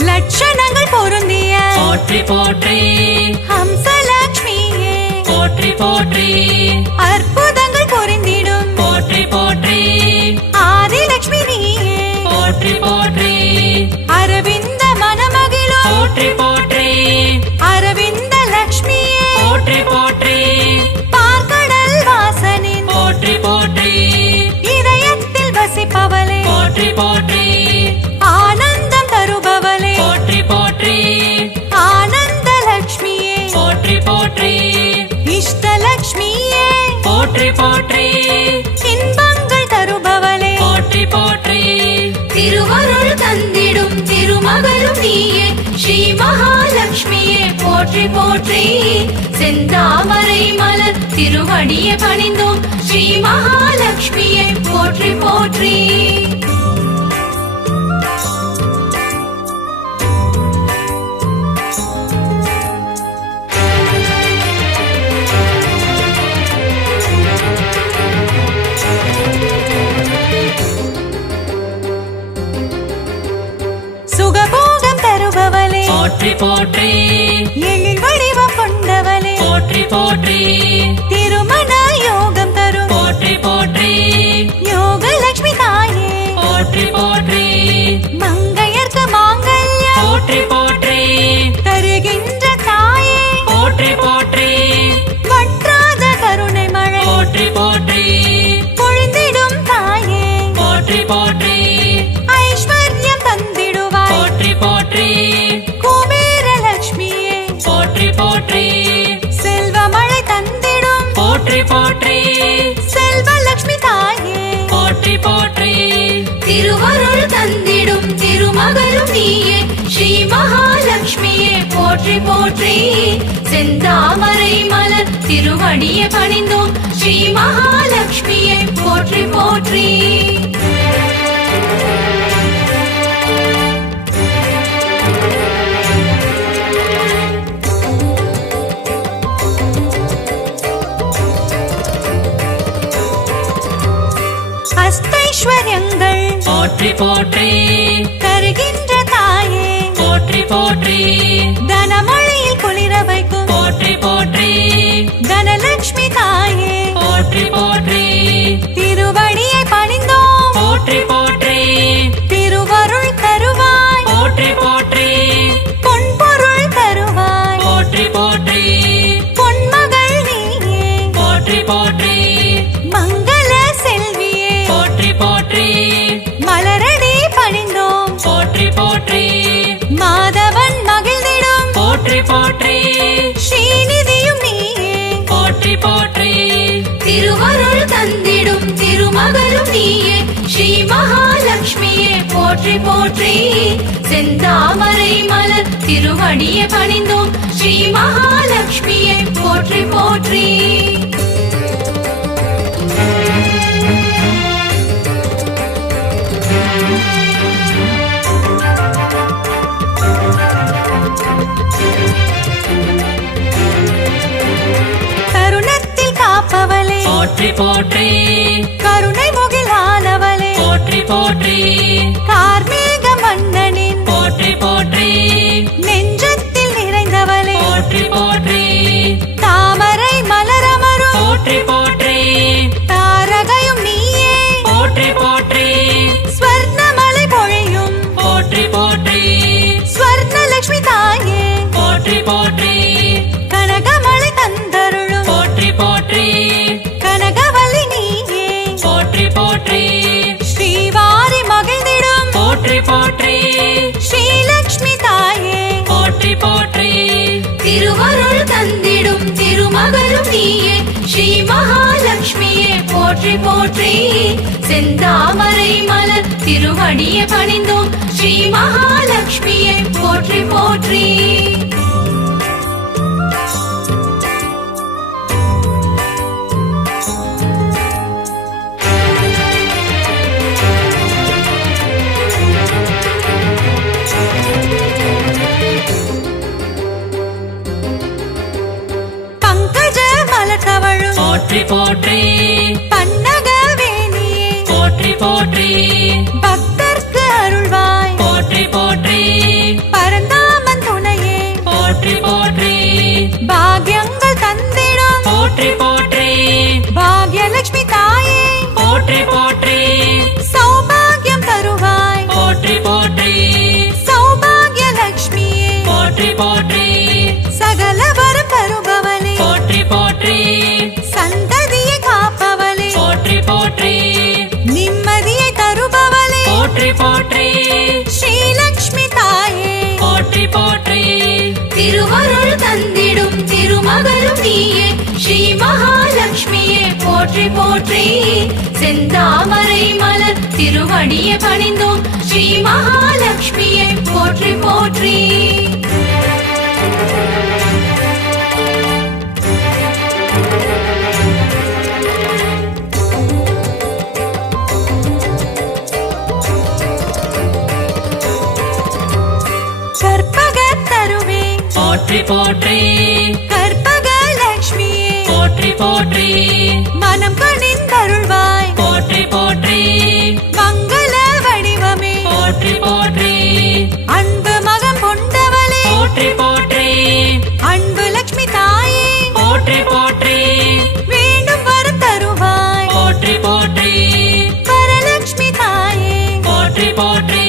லட்சணங்கள் பொருந்திய போற்றி போற்றி ஹம்சலக்ஷ்மியே போற்றி போற்றி அற்புதங்கள் புரிந்திடும் போற்றி போற்றி ஆதிலக்ஷ்மி நீயே போற்றி போற்றி அரவிந்த மனமகிழும் போற்றி போற்றி அரவிந்த லக்ஷ்மியே போற்றி போற்றி பார்க்கடல் வாசனின் போற்றி போற்றி இதயத்தில் வசிப்பவளே போற்றி போற்றி ஆனந்தம் தருபவளே போற்றி போற்றி ஆனந்த லக்ஷ்மியே போற்றி போற்றி இஷ்டலக்ஷ்மியே போற்றி போற்றி இன்பங்கள் தருபவளே போற்றி போற்றி திருவருள் தந்திடும் திருமகளும் நீயே ஸ்ரீ மகாலட்சுமியே போற்றி போற்றி செந்தாமரை மலர் திருவடியை பணிந்தோம் ஸ்ரீ மகாலட்சுமியே போற்றி போற்றி சுகபோகம் தருபவளே போற்றி போற்றி எழில் வடிவம் கொண்டவளே போற்றி போற்றி திருமண யோகம் தரும் போற்றி போற்றி யோகலக்ஷ்மி தாயே போற்றி போற்றி மங்கையர்க்கு மாங்கல்யம் போற்றி போற்றி தருகின்ற தாயே போற்றி போற்றி வற்றாத கருணை மழை போற்றி போற்றி பொழிந்திடும் தாயே போற்றி போற்றி ஐஸ்வர்யம் தந்திடுவாய் போற்றி போற்றி குபேர லக்ஷ்மியே போற்றி போற்றி செல்வமழை தந்திடும் போற்றி போற்றி செல்வலக்ஷ்மி தாயே போற்றி போற்றி திருவருள் தந்திடும் திருமகளும் நீயே ஸ்ரீ மகாலட்சுமியே போற்றி போற்றி செந்தாமரை மலர் திருவடியை பணிந்தோம் ஸ்ரீ மகாலட்சுமியே போற்றி போற்றி அஷ்டைஸ்வர்யங்கள் போற்றி போற்றி தருகின்ற தாயே போற்றி போற்றி தனமழையில் குளிர வைக்கும் போற்றி போற்றி தனலக்ஷ்மி தாயே போற்றி போற்றி திருவடியை பணிந்தோம் போற்றி போற்றி திருவருள் தருவாய் போற்றி போற்றி பொன்பொருள் தருவாய் போற்றி போற்றி பொன்மகள் நீயே போற்றி போற்றி மங்கள செல்வியே போற்றி போற்றி மலரடி பணிந்தோம் போற்றி போற்றி மாதவன் மகிழ்ந்திடும் போற்றி போற்றி ஸ்ரீநிதியும் நீயே போற்றி போற்றி திருவருள் தந்திடும் திருமகளும் நீயே ஸ்ரீ மகாலட்சுமியே போற்றி போற்றி செந்தாமரை மலர் திருவடியை பணிந்தோம் ஸ்ரீ மகாலட்சுமியே போற்றி போற்றி தருணத்தில் காப்பவளே போற்றி போற்றி கருணை முகிலானவளே போற்றி போற்றி கார்மேக மன்னனின் போற்றி போற்றி நெஞ்சத்தில் நிறைந்தவளே போற்றி போற்றி தாமரை மலரமரும் போற்றி போற்றி தாரகையும் நீயே போற்றி போற்றி ஸ்வர்ணமலை பொழியும் போற்றி போற்றி ஸ்வர்ணலக்ஷ்மி தாயே போற்றி போற்றி கனகமலை தந்தருளும் போற்றி போற்றி கனகவல்லி நீயே போற்றி போற்றி ஸ்ரீவாரி மகிழ்ந்திடும் போற்றி போற்றி ஸ்ரீலக்ஷ்மி தாயே போற்றி போற்றி திருவருள் தந்திடும் திருமகளும் நீயே ஸ்ரீ மகாலட்சுமியே போற்றி போற்றி செந்தாமரை மலர் திருவடியை பணிந்தோம் ஸ்ரீ மகாலட்சுமியே போற்றி போற்றி பங்கஜ மலர் தவழும் போற்றி போற்றி பன்னகவேணியே போற்றி போற்றி பக்தர்க்கு அருள்வாய் போற்றி போற்றி திருமகளும் நீயே ஸ்ரீ மகாலட்சுமியே போற்றி போற்றி செந்தாமரை மலர் திருவடியை பணிந்தோம் ஸ்ரீ மகாலட்சுமியே போற்றி போற்றி கற்பகத்தருவே போற்றி போற்றி கற்பகலட்சுமியே போற்றி போற்றி மனம் கணிந்தருள்வாய் போற்றி போற்றி மங்கள வடிவமே போற்றி போற்றி அன்பு மகம் கொண்டவளே போற்றி போற்றி அன்பு லட்சுமி தாயே போற்றி போற்றி வேண்டும் வரம் தருவாய் போற்றி போற்றி வரலட்சுமி தாயே போற்றி போற்றி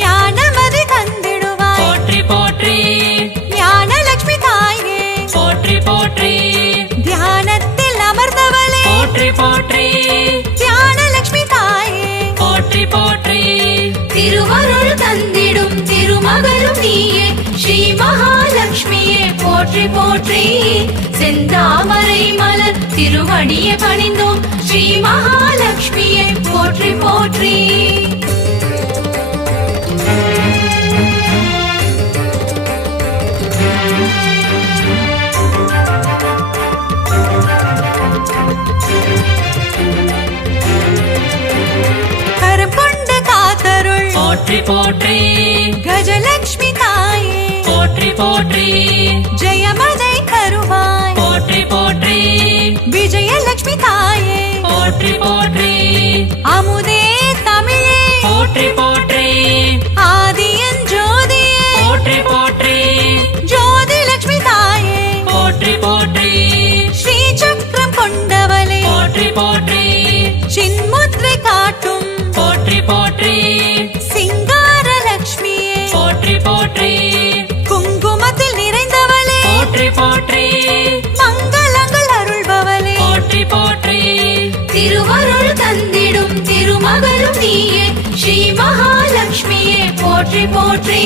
ஞானமதி தந்திடுவாய் போற்றி போற்றி ஞானலட்சுமி தாயே போற்றி போற்றி தியானத்தில் அமர்ந்தவளே போற்றி போற்றி ஞானலட்சுமி தாயே போற்றி போற்றி திருவருள் தந்திடும் திருமகளும் நீயே ஸ்ரீ மகாலட்சுமியே போற்றி போற்றி செந்தாமரை மலர் திருவடியை பணிந்தோம் ஸ்ரீ மகாலட்சுமியே போற்றி போற்றி கரம் கொண்டு காத்தருள் போற்றி போற்றி கஜலட்சுமி தாயே போற்றி போற்றி ஜெயமதை தருவாய் போற்றி போற்றி விஜயலட்சுமி தாயே போற்றி போற்றி அமுதே தமிழே போற்றி போற்றி ஆதியன் ஜோதியே போற்றி போற்றி ஜோதி லட்சுமி தாயே போற்றி போற்றி ஸ்ரீ சக்கரம் கொண்டவளே போற்றி போற்றி சின்முத்ரை காட்டும் போற்றி போற்றி சிங்கார லட்சுமியே போற்றி போற்றி குங்குமத்தில் நிறைந்தவளே போற்றி போற்றி மங்களங்கள் அருள்பவளே போற்றி போற்றி திருவருள் தந்திடும் திருமகளும் நீயே ஸ்ரீ மகாலட்சுமியே போற்றி போற்றி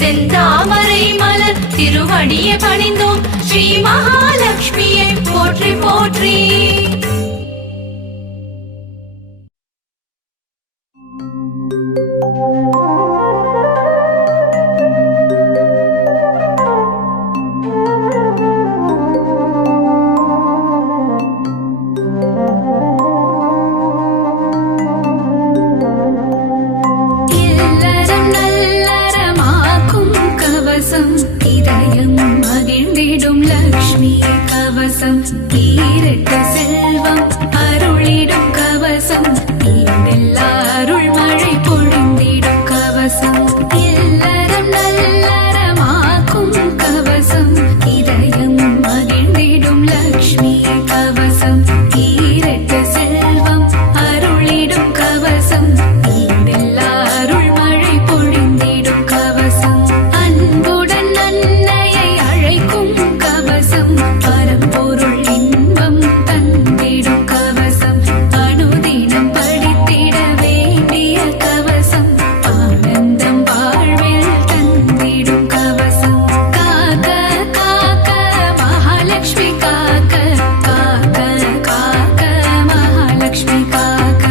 செந்தாமரை மலர் திருவடியை பணிந்தோம் ஸ்ரீ மகாலட்சுமியே போற்றி போற்றி இல்லறம் நல்லறமாக்கும் கவசம் இதயம் மகிழ்ந்திடும் லக்ஷ்மி கவசம் ஈரட்டு செல்வம் அருளிடும் கவசம் ஈடெல்லா அருள் மழை பொழிந்திடும் கவசம் இல்லறம் நல்லறமாக்கும் கவசம் இதயம் மகிழ்ந்திடும் லக்ஷ்மி கவசம் ஈரட்டு செல்வம் அருளிடும் கவசம் ஈடெல்லா அருள் மழை பொழிந்திடும் கவசம் அன்புடன் அன்னையை அழைக்கும் கவசம் பரம்பொருள் இன்பம் தந்திடும் கவசம் அனுதினம் படித்திட வேண்டிய கவசம் ஆனந்தம் வாழ்வில் தந்திடும் கவசம் காக்க காக்க மகாலட்சுமி காக்க காக்க காக்க மகாலட்சுமி காக்க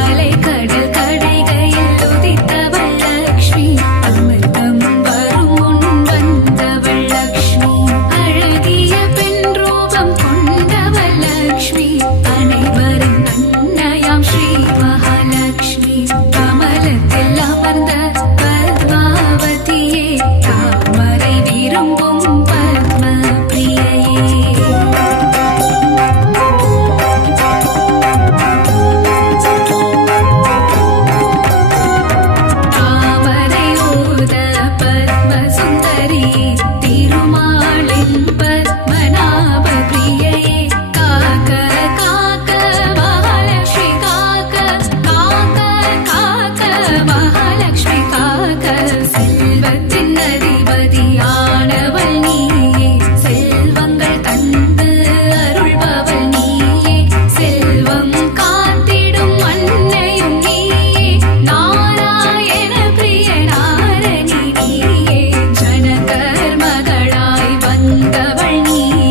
அலைக்கடல் கடைகையில் உதித்தவள் லக்ஷ்மி அமிர்தம் வரும் முன் வந்தவள் லக்ஷ்மி அழகிய பெண் ரூபம் கொண்டவள் லக்ஷ்மி அனைவரின் அன்னையாம் ஸ்ரீ மகாலட்சுமி கமலத்தில் அமர்ந்த பத்மாவதியே தாமரை விரும்பும் பத்ம பிரியையே தாமரை ஊத பத்ம சுந்தரி திருமாலின் பத்மநாப பிரியையே காக்க காக்க மகாலட்சுமி காக்க காக்க காக்க மகாலட்சுமி காக்க செல்வத்தின் அதிபதியானவள் நீயே செல்வங்கள் தந்து அருள்பவள் நீயே செல்வம் காத்திடும் அன்னையும் நீயே நாராயண பிரிய நாரணி நீயே ஜனகர் மகளாய் வந்தவள் நீயே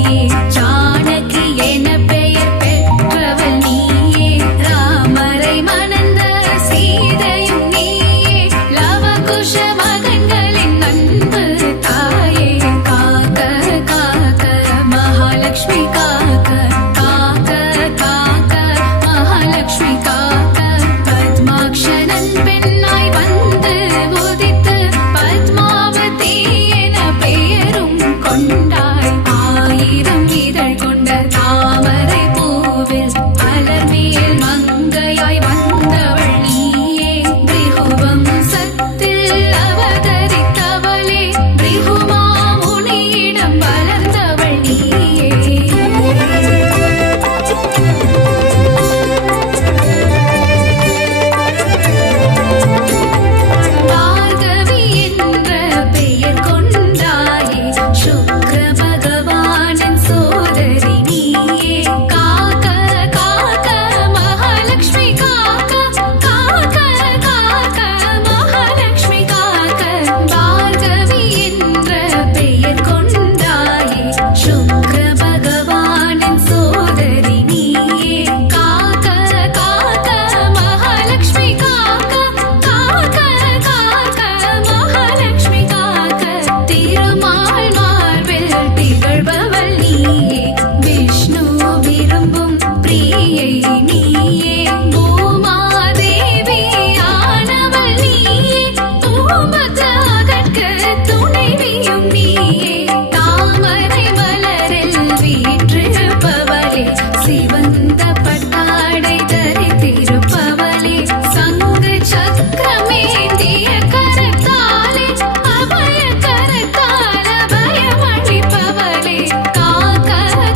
துணைவியும் நீயே தாமரை மலரில் வீற்றிருப்பவளே சிவந்த பட்டாடை தரித்திருப்பவளே சங்கு சக்கரமேந்திய கரத்தாலே அபய கரத்தால் அபயமளிப்பவளே காக்க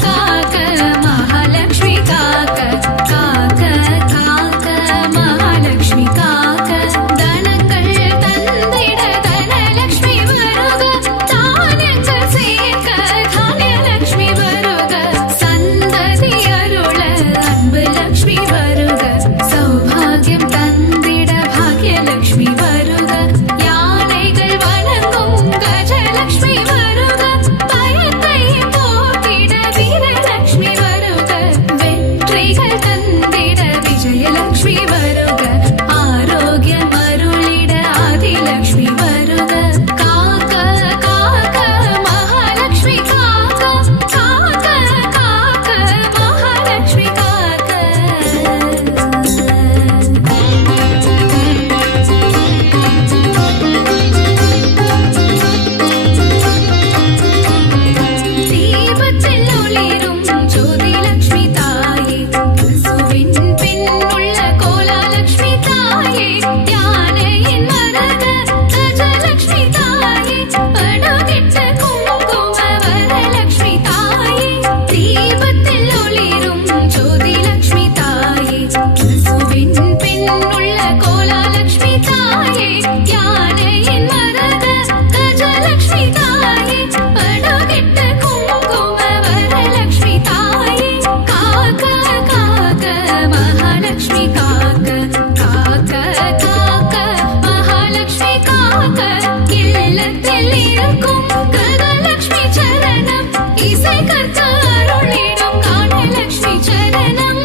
காக்க மகாலட்சுமி காக்க காக்க காக்க மகாலட்சுமி காக்க தனங்கள் தந்திட தனலட்சுமி வருக தானியங்கள் சேர்க்க தானியலட்சுமி வருக சந்ததி அருள அன்பு லட்சுமி வருக சௌபாகியம் தந்திட பாக்யலட்சுமி வருக யானைகள் வணங்கும் கஜலட்சுமி வருக பயத்தை போக்கிட வீரலட்சுமி வருக வெற்றிகள் தந்திட விஜயலட்சுமி வருக ஆரோக்கியம் அருளிட ஆதிலட்சுமி வருக காக்க காக்க மகாலட்சுமி காக்க காக்க காக்க மகாலட்சுமி காக்க தீபத்தில் ஒளிரும் ஜோதி லட்சுமி தாயே பசுவின் பின் உள்ள கோலாலட்சுமி தாயே யானையின் மரக கஜலட்சுமி தாயே படுகிட்ட குங்கும வரலட்சுமி தாயே தீபத்தில் ஒளிரும் ஜோதி லட்சுமி தாயே பசுவின் பின் உள்ள கோலாலட்சுமி தாயே யானையின் மரக கஜலட்சுமி தாயே படுகிட்ட குங்கும வரலட்சுமி தாயே காக்க காக்க மகாலட்சுமி காக்க காக்க காக்க மகாலட்சுமி காக்க இல்லத்தில் இருக்கும் கனலட்சுமி சரணம் இசை கற்க அருளிடும் காணலட்சுமி சரணம்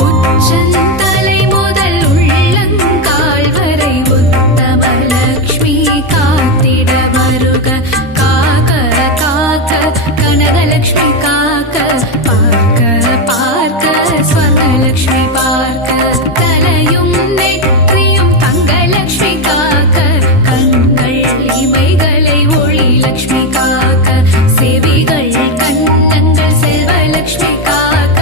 உச்சந்தலை முதல் உள்ளங்கால் வரை உத்தமலட்சுமி காத்திட வருக காக்க காக்க கனகலட்சுமி காக்க பார்க்க பார்க்க ஸ்வர்ணலட்சுமி பார்க்க தலையும் நெற்றியும் தங்கலட்சுமி காக்க கண்கள் இமைகளை ஒளி லட்சுமி காக்க செவிகள் கண்ணங்கள் செல்வலட்சுமி காக்க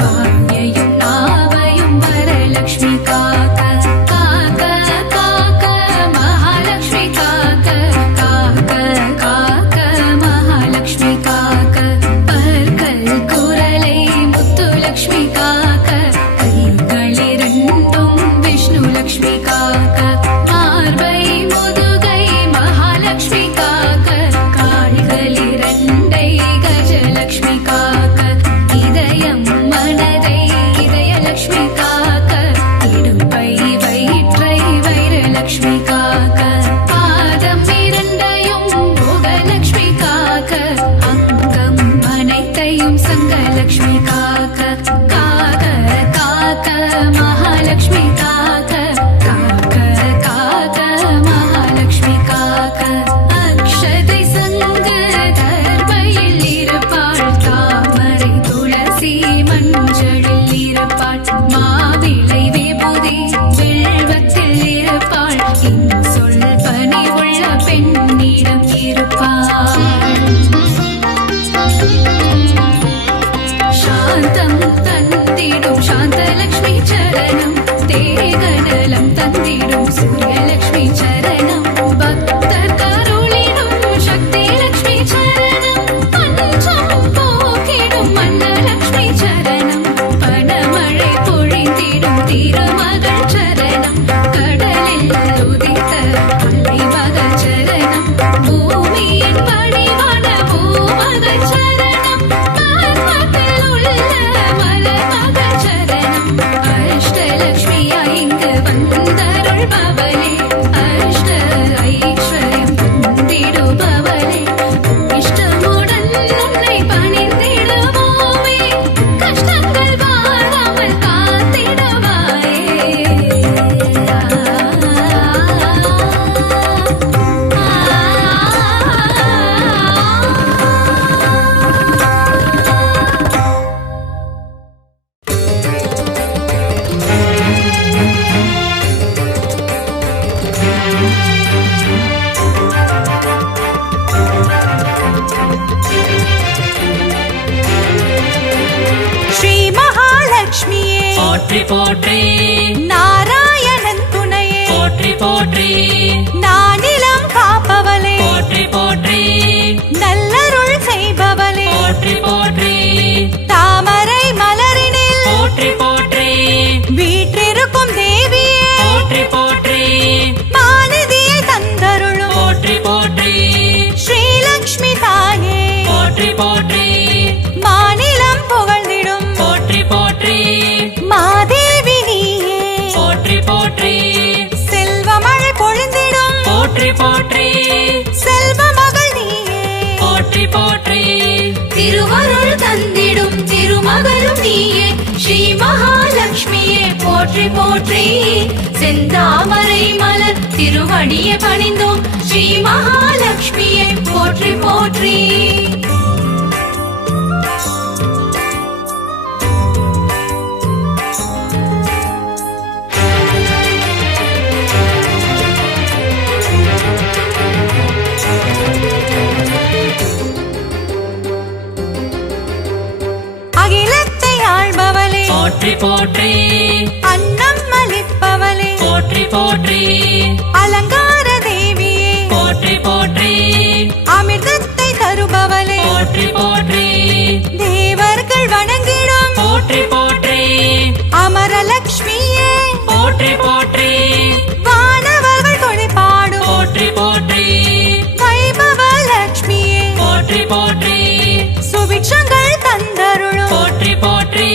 வாயையும் நாவையும் வரலட்சுமி காக்க காக்க காக்க மகாலட்சுமி காக்க காக்க காக்க மகாலட்சுமி காக்க பற்கள் குரலை முத்துலட்சுமி காக்க கைகளிரண்டும் விஷ்ணு லட்சுமி காக்க மார்பை முதுகை மகாலட்சுமி காக்க கால்களிரண்டை கஜலட்சுமி காக்க இதயம் மனதை இதயலட்சுமி காக்க இடுப்பை வயிற்றை வைரலட்சுமி காக்க பாதம் இரண்டையும் போகலட்சுமி காக்க அங்கம் அனைத்தையும் சங்கலட்சுமி காக்க காக்க காக்க மகாலட்சுமி காக்க காக்க காக்க மகாலட்சுமி காக்க அக்ஷதை சங்கு தர்பையில் இருப்பாள் தாமரை துளசி மஞ்சளில் இருப்பாள் மாவிளை விபூதி வில்வத்தில் இருப்பாள் சொல் பணி உள்ள பெண்ணிடம் இருப்பாள் சாந்தம் தந்திடும் சாந்தலட்சுமி சரணம் தேகநலம் தந்திடும் சூரியலட்சுமி சரணம் பக்தர் கருளிடும் சக்தி லட்சுமி சரணம் பஞ்சம் போக்கிடும் மன்னலட்சுமி சரணம் பணமழை பொழிந்திடும் திருமகள் சரணம் கடலில் உதித்த அலைமகள் சரணம் பூமியின் வடிவான பூமகள் சரணம் பத்மத்தில் உள்ள மலர்மகள் சரணம் அஷ்டலட்சுமியா இங்கு வந்தருள்பவளே அஷ்ட ஐஸ்வர்யம் தந்திடுபவளே இஷ்டமுடன் உன்னை பணிந்திடுவோமே கஷ்டங்கள் வாராமல் காத்திடுவாயே போற்றி நாராயணன் துணையே போற்றி போற்றி நானிலம் காப்பவளே போற்றி போற்றி நல்லருள் செய்பவளே போற்றி போற்றி தாமரை மலரினில் போற்றி போற்றி வீற்றிருக்கும் தேவியே போற்றி போற்றி மாநிதியை தந்தருளும் போற்றி போற்றி ஸ்ரீலக்ஷ்மி தாயே போற்றி போற்றி மாநிலம் புகழ்ந்திடும் போற்றி போற்றி மாதேவி நீயே போற்றி போற்றி செல்வமழை பொழிந்திடும் போற்றி போற்றி செல்வ மகள் நீயே போற்றி போற்றி திருவருள் தந்திடும் திருமகளும் நீயே ஸ்ரீ மகாலட்சுமியே போற்றி போற்றி செந்தாமரை மலர் திருவடியை பணிந்தோம் ஸ்ரீ மகாலட்சுமியே போற்றி போற்றி அகிலத்தை ஆள்பவளே போற்றி போற்றி அன்னம் அளிப்பவளே போற்றி போற்றி அலங்கார தேவியே போற்றி போற்றி அமிர்தத்தை தருபவளே போற்றி போற்றி தேவர்கள் வணங்கிடும் போற்றி போற்றி அமரலக்ஷ்மியே போற்றி போற்றி வானவர்கள் துணிபாடும் போற்றி போற்றி வைபவ லக்ஷ்மியே போற்றி போற்றி சுபிட்சங்கள் தந்தருளும் போற்றி போற்றி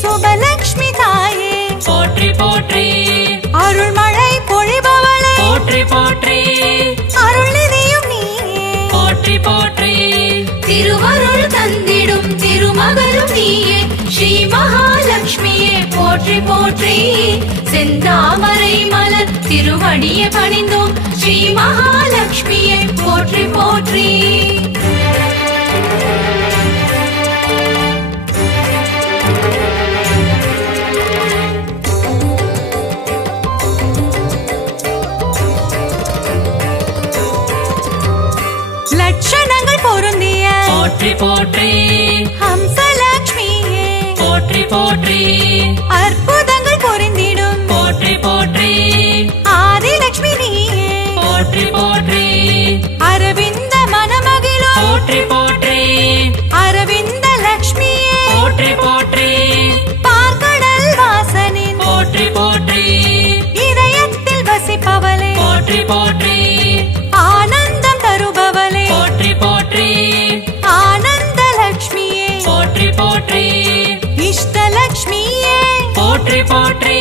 சுபலக்ஷ்மி தாயே போற்றி போற்றி அருள்மழை பொழிபவளே போற்றி போற்றி அருள்நிதியும் நீயே போற்றி போற்றி திருவருள் தந்திடும் திருமகளும் நீயே ஸ்ரீ மகாலட்சுமியே போற்றி போற்றி செந்தாமரை மலர் திருவடியை பணிந்தோம் ஸ்ரீ மகாலட்சுமியே போற்றி போற்றி லட்சணங்கள் பொருந்திய போற்றி போற்றி ஹம்சலக்ஷ்மியே போற்றி போற்றி அற்புதங்கள் புரிந்திடும் போற்றி போற்றி ஆதிலக்ஷ்மி நீயே போற்றி போற்றி அரவிந்த மனமகிழும் போற்றி போற்றி அரவிந்த லக்ஷ்மியே போற்றி போற்றி பார்க்கடல் வாசனின் போற்றி போற்றி இதயத்தில் வசிப்பவளே போற்றி போற்றி ஆனந்தம் தருபவளே போற்றி போற்றி ஆனந்த லக்ஷ்மியே போற்றி போற்றி இஷ்டலக்ஷ்மியே போற்றி போற்றி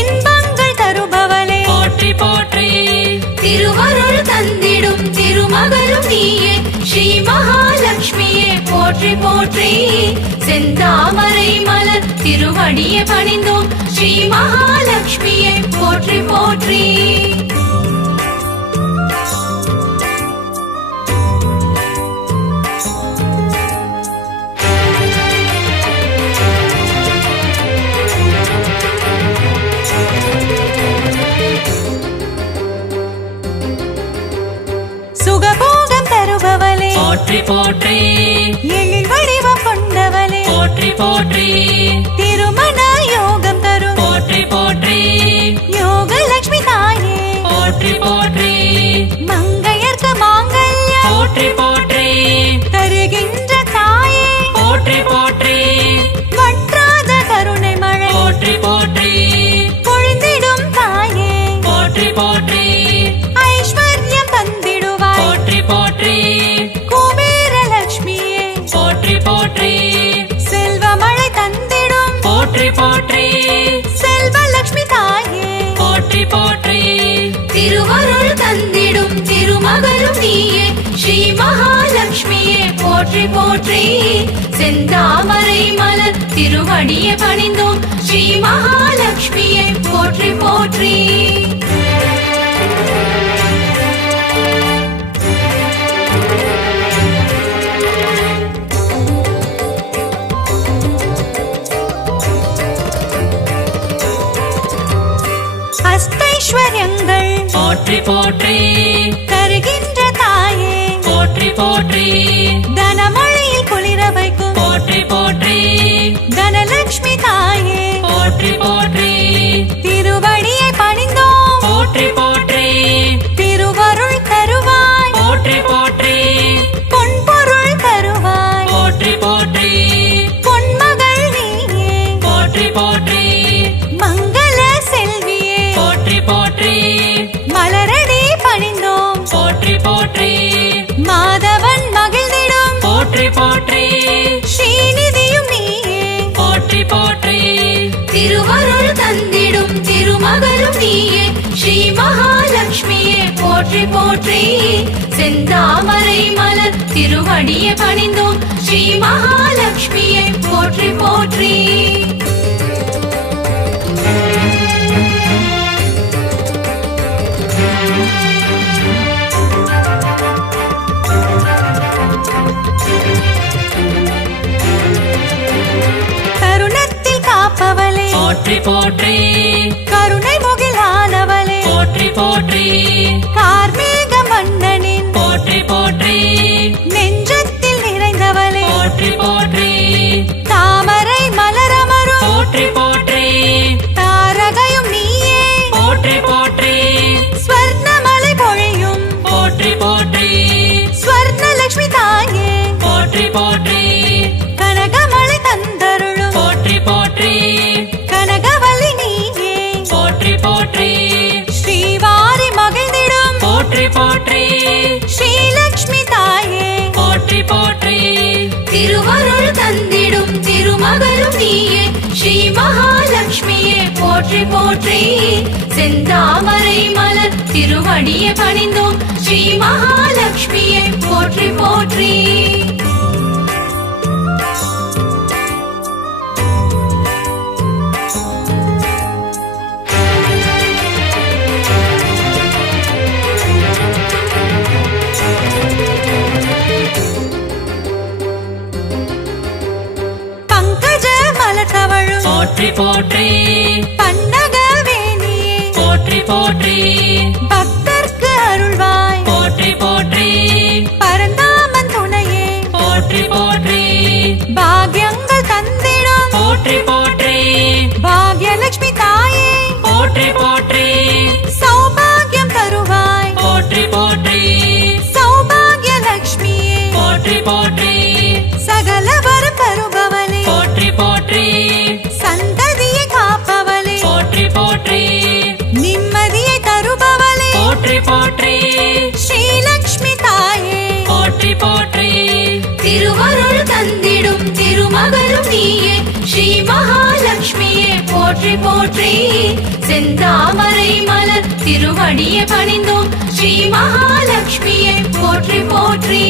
இன்பங்கள் தருபவளே போற்றி போற்றி திருவருள் தந்திடும் திருமகளும் நீயே ஸ்ரீ மகாலட்சுமியே போற்றி போற்றி செந்தாமரை மலர் திருவடியை பணிந்தோம் ஸ்ரீ மகாலட்சுமியே போற்றி போற்றி சுகபோகம் தருபவளே போற்றி போற்றி எழில் வடிவம் கொண்டவளே போற்றி போற்றி திருமண யோகம் தரும் போற்றி போற்றி யோகலக்ஷ்மி தாயே போற்றி போற்றி மங்கையர்க்கு மாங்கல்யம் போற்றி போற்றி தருகின்ற தாயே போற்றி போற்றி வற்றாத கருணை மழை போற்றி போற்றி பொழிந்திடும் தாயே போற்றி போற்றி ஐஸ்வர்யம் தந்திடுவாய் போற்றி போற்றி குபேர லக்ஷ்மியே போற்றி போற்றி செல்வமழை தந்திடும் போற்றி போற்றி செல்வலக்ஷ்மி தாயே போற்றி போற்றி திருவருள் தந்திடும் திருமகளும் நீயே ஸ்ரீ மகாலட்சுமியே போற்றி போற்றி செந்தாமரை மலர் திருவடியை பணிந்தோம் ஸ்ரீ மகாலட்சுமியே போற்றி போற்றி அஷ்டைஸ்வர்யங்கள் போற்றி போற்றி தருகின்ற தாயே போற்றி போற்றி தனமழையில் குளிர வைக்கும் போற்றி போற்றி போற்றி தனலட்சுமி தாயே போற்றி போற்றி திருவடியை பணிந்தோம் போற்றி போற்றி திருவருள் தருவாய் போற்றி போற்றி பொன்பொருள் தருவாய் போற்றி போற்றி பொன்மகள் நீயே போற்றி போற்றி மங்கள செல்வியே போற்றி போற்றி மலரடி பணிந்தோம் போற்றி போற்றி மாதவன் மகிழ்ந்திடும் போற்றி போற்றி ஸ்ரீநிதியும் நீயே போற்றி போற்றி திருவருள் தந்திடும் திருமகளும் நீயே ஸ்ரீ மகாலட்சுமியே போற்றி போற்றி செந்தாமரை மலர் திருவடியை பணிந்தோம் ஸ்ரீ மகாலட்சுமியே போற்றி போற்றி கருணத்தில் காப்பவளே போற்றி போற்றி கருணை முகிலானவளே போற்றி போற்றி கார்மேக மன்னனின் போற்றி போற்றி நெஞ்சத்தில் நிறைந்தவளே போற்றி போற்றி தாமரை மலரமரும் போற்றி போற்றி தாரகையும் நீயே போற்றி போற்றி ஸ்வர்ணமலை பொழியும் போற்றி போற்றி ஸ்வர்ணலட்சுமி தாயே போற்றி போற்றி கனகமலை தந்தருளும் போற்றி போற்றி கனகவல்லி நீயே போற்றி போற்றி ஸ்ரீவாரி மகிழ்ந்திடும் போற்றி போற்றி ஸ்ரீலக்ஷ்மி தாயே போற்றி போற்றி திருவருள் தந்திடும் திருமகளும் நீயே ஸ்ரீ மகாலட்சுமியே போற்றி போற்றி செந்தாமரை மலர் திருவடியை பணிந்தோம் ஸ்ரீ மகாலட்சுமியே போற்றி போற்றி பங்கஜ மலர்தவழும் போற்றி போற்றி பன்னகவேணியே போற்றி போற்றி பக்தர்க்கு அருள்வாய் போற்றி போற்றி பரந்தாமன் துணையே போற்றி போற்றி பாக்யங்கள் தந்திடும் போற்றி போற்றி பாக்யலட்சுமி தாயே போற்றி போற்றி சௌபாகியம் தருவாய் போற்றி போற்றி சௌபாகியலட்சுமியே போற்றி போற்றி சகல வரம் தருபவளே போற்றி போற்றி சந்ததியை காப்பவளே போற்றி போற்றி நிம்மதியை தருபவளே போற்றி போற்றி ஸ்ரீலக்ஷ்மி தாயே போற்றி போற்றி திருவருள் தந்திடும் திருமகளும் நீயே ஸ்ரீ மகாலட்சுமியே போற்றி போற்றி செந்தாமரை மலர் திருவடியை பணிந்தோம் ஸ்ரீ மகாலட்சுமியே போற்றி போற்றி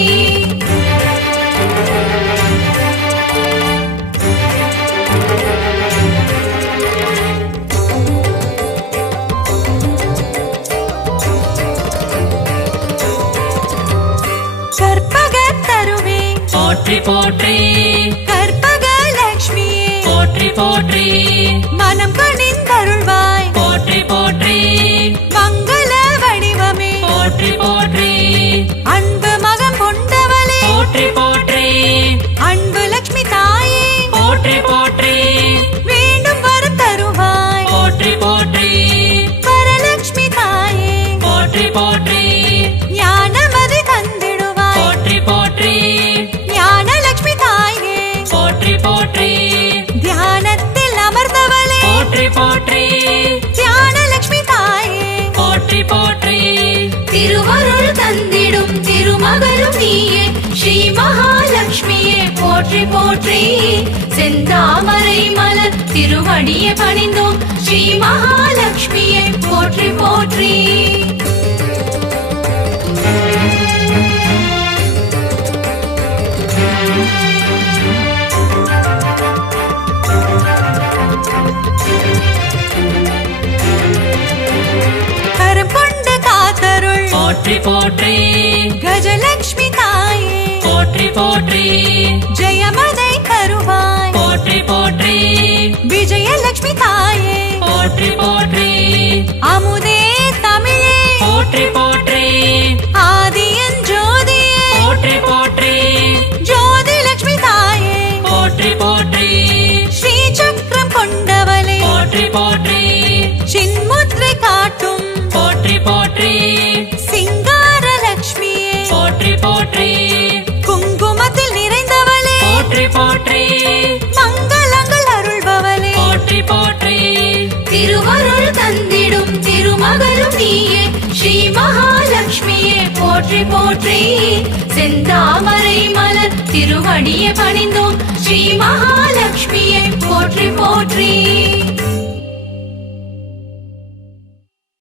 கற்பக தருவே போற்றி போற்றி கற்பக லட்சுமியே போற்றி போற்றி மனம் கணிந்தருள்வாய் போற்றி போற்றி மங்கள வடிவமே போற்றி போற்றி அன்பு மகம் கொண்டவளே போற்றி போற்றி அன்பு லட்சுமி தாயே போற்றி போற்றி வேண்டும் வரம் தருவாய் போற்றி போற்றி வரலட்சுமி தாயே போற்றி போற்றி ஞானமதி தந்திடுவாய் போற்றி போற்றி ஞானலட்சுமி தாயே போற்றி போற்றி தியானத்தில் அமர்ந்தவளே போற்றி போற்றி தியானலட்சுமி தாயே போற்றி போற்றி திருவருள் தந்திடும் திருமகளும் நீயே ஸ்ரீ மகாலட்சுமியே போற்றி போற்றி செந்தாமரை மலர் திருவடியை பணிந்தோம் ஸ்ரீ மகாலட்சுமியே போற்றி போற்றி கரம் கொண்டு காத்தருள் போற்றி போற்றி கஜலட்சுமி தாயே போற்றி போற்றி ஜெயமதை தருவாய் போற்றி போற்றி விஜயலட்சுமி தாயே போற்றி போற்றி அமுதே தமிழே போற்றி போற்றி ஆதியன் ஜோதியே போற்றி போற்றி ஜோதி லட்சுமி தாயே போற்றி போற்றி மங்களங்கள் அருள்பவளே போற்றி போற்றி திருவருள் தந்திடும் திருமகளும் நீயே ஸ்ரீ மகாலட்சுமியே போற்றி போற்றி செந்தாமரை மலர் திருவடியை பணிந்தோம் ஸ்ரீ மகாலட்சுமியே போற்றி போற்றி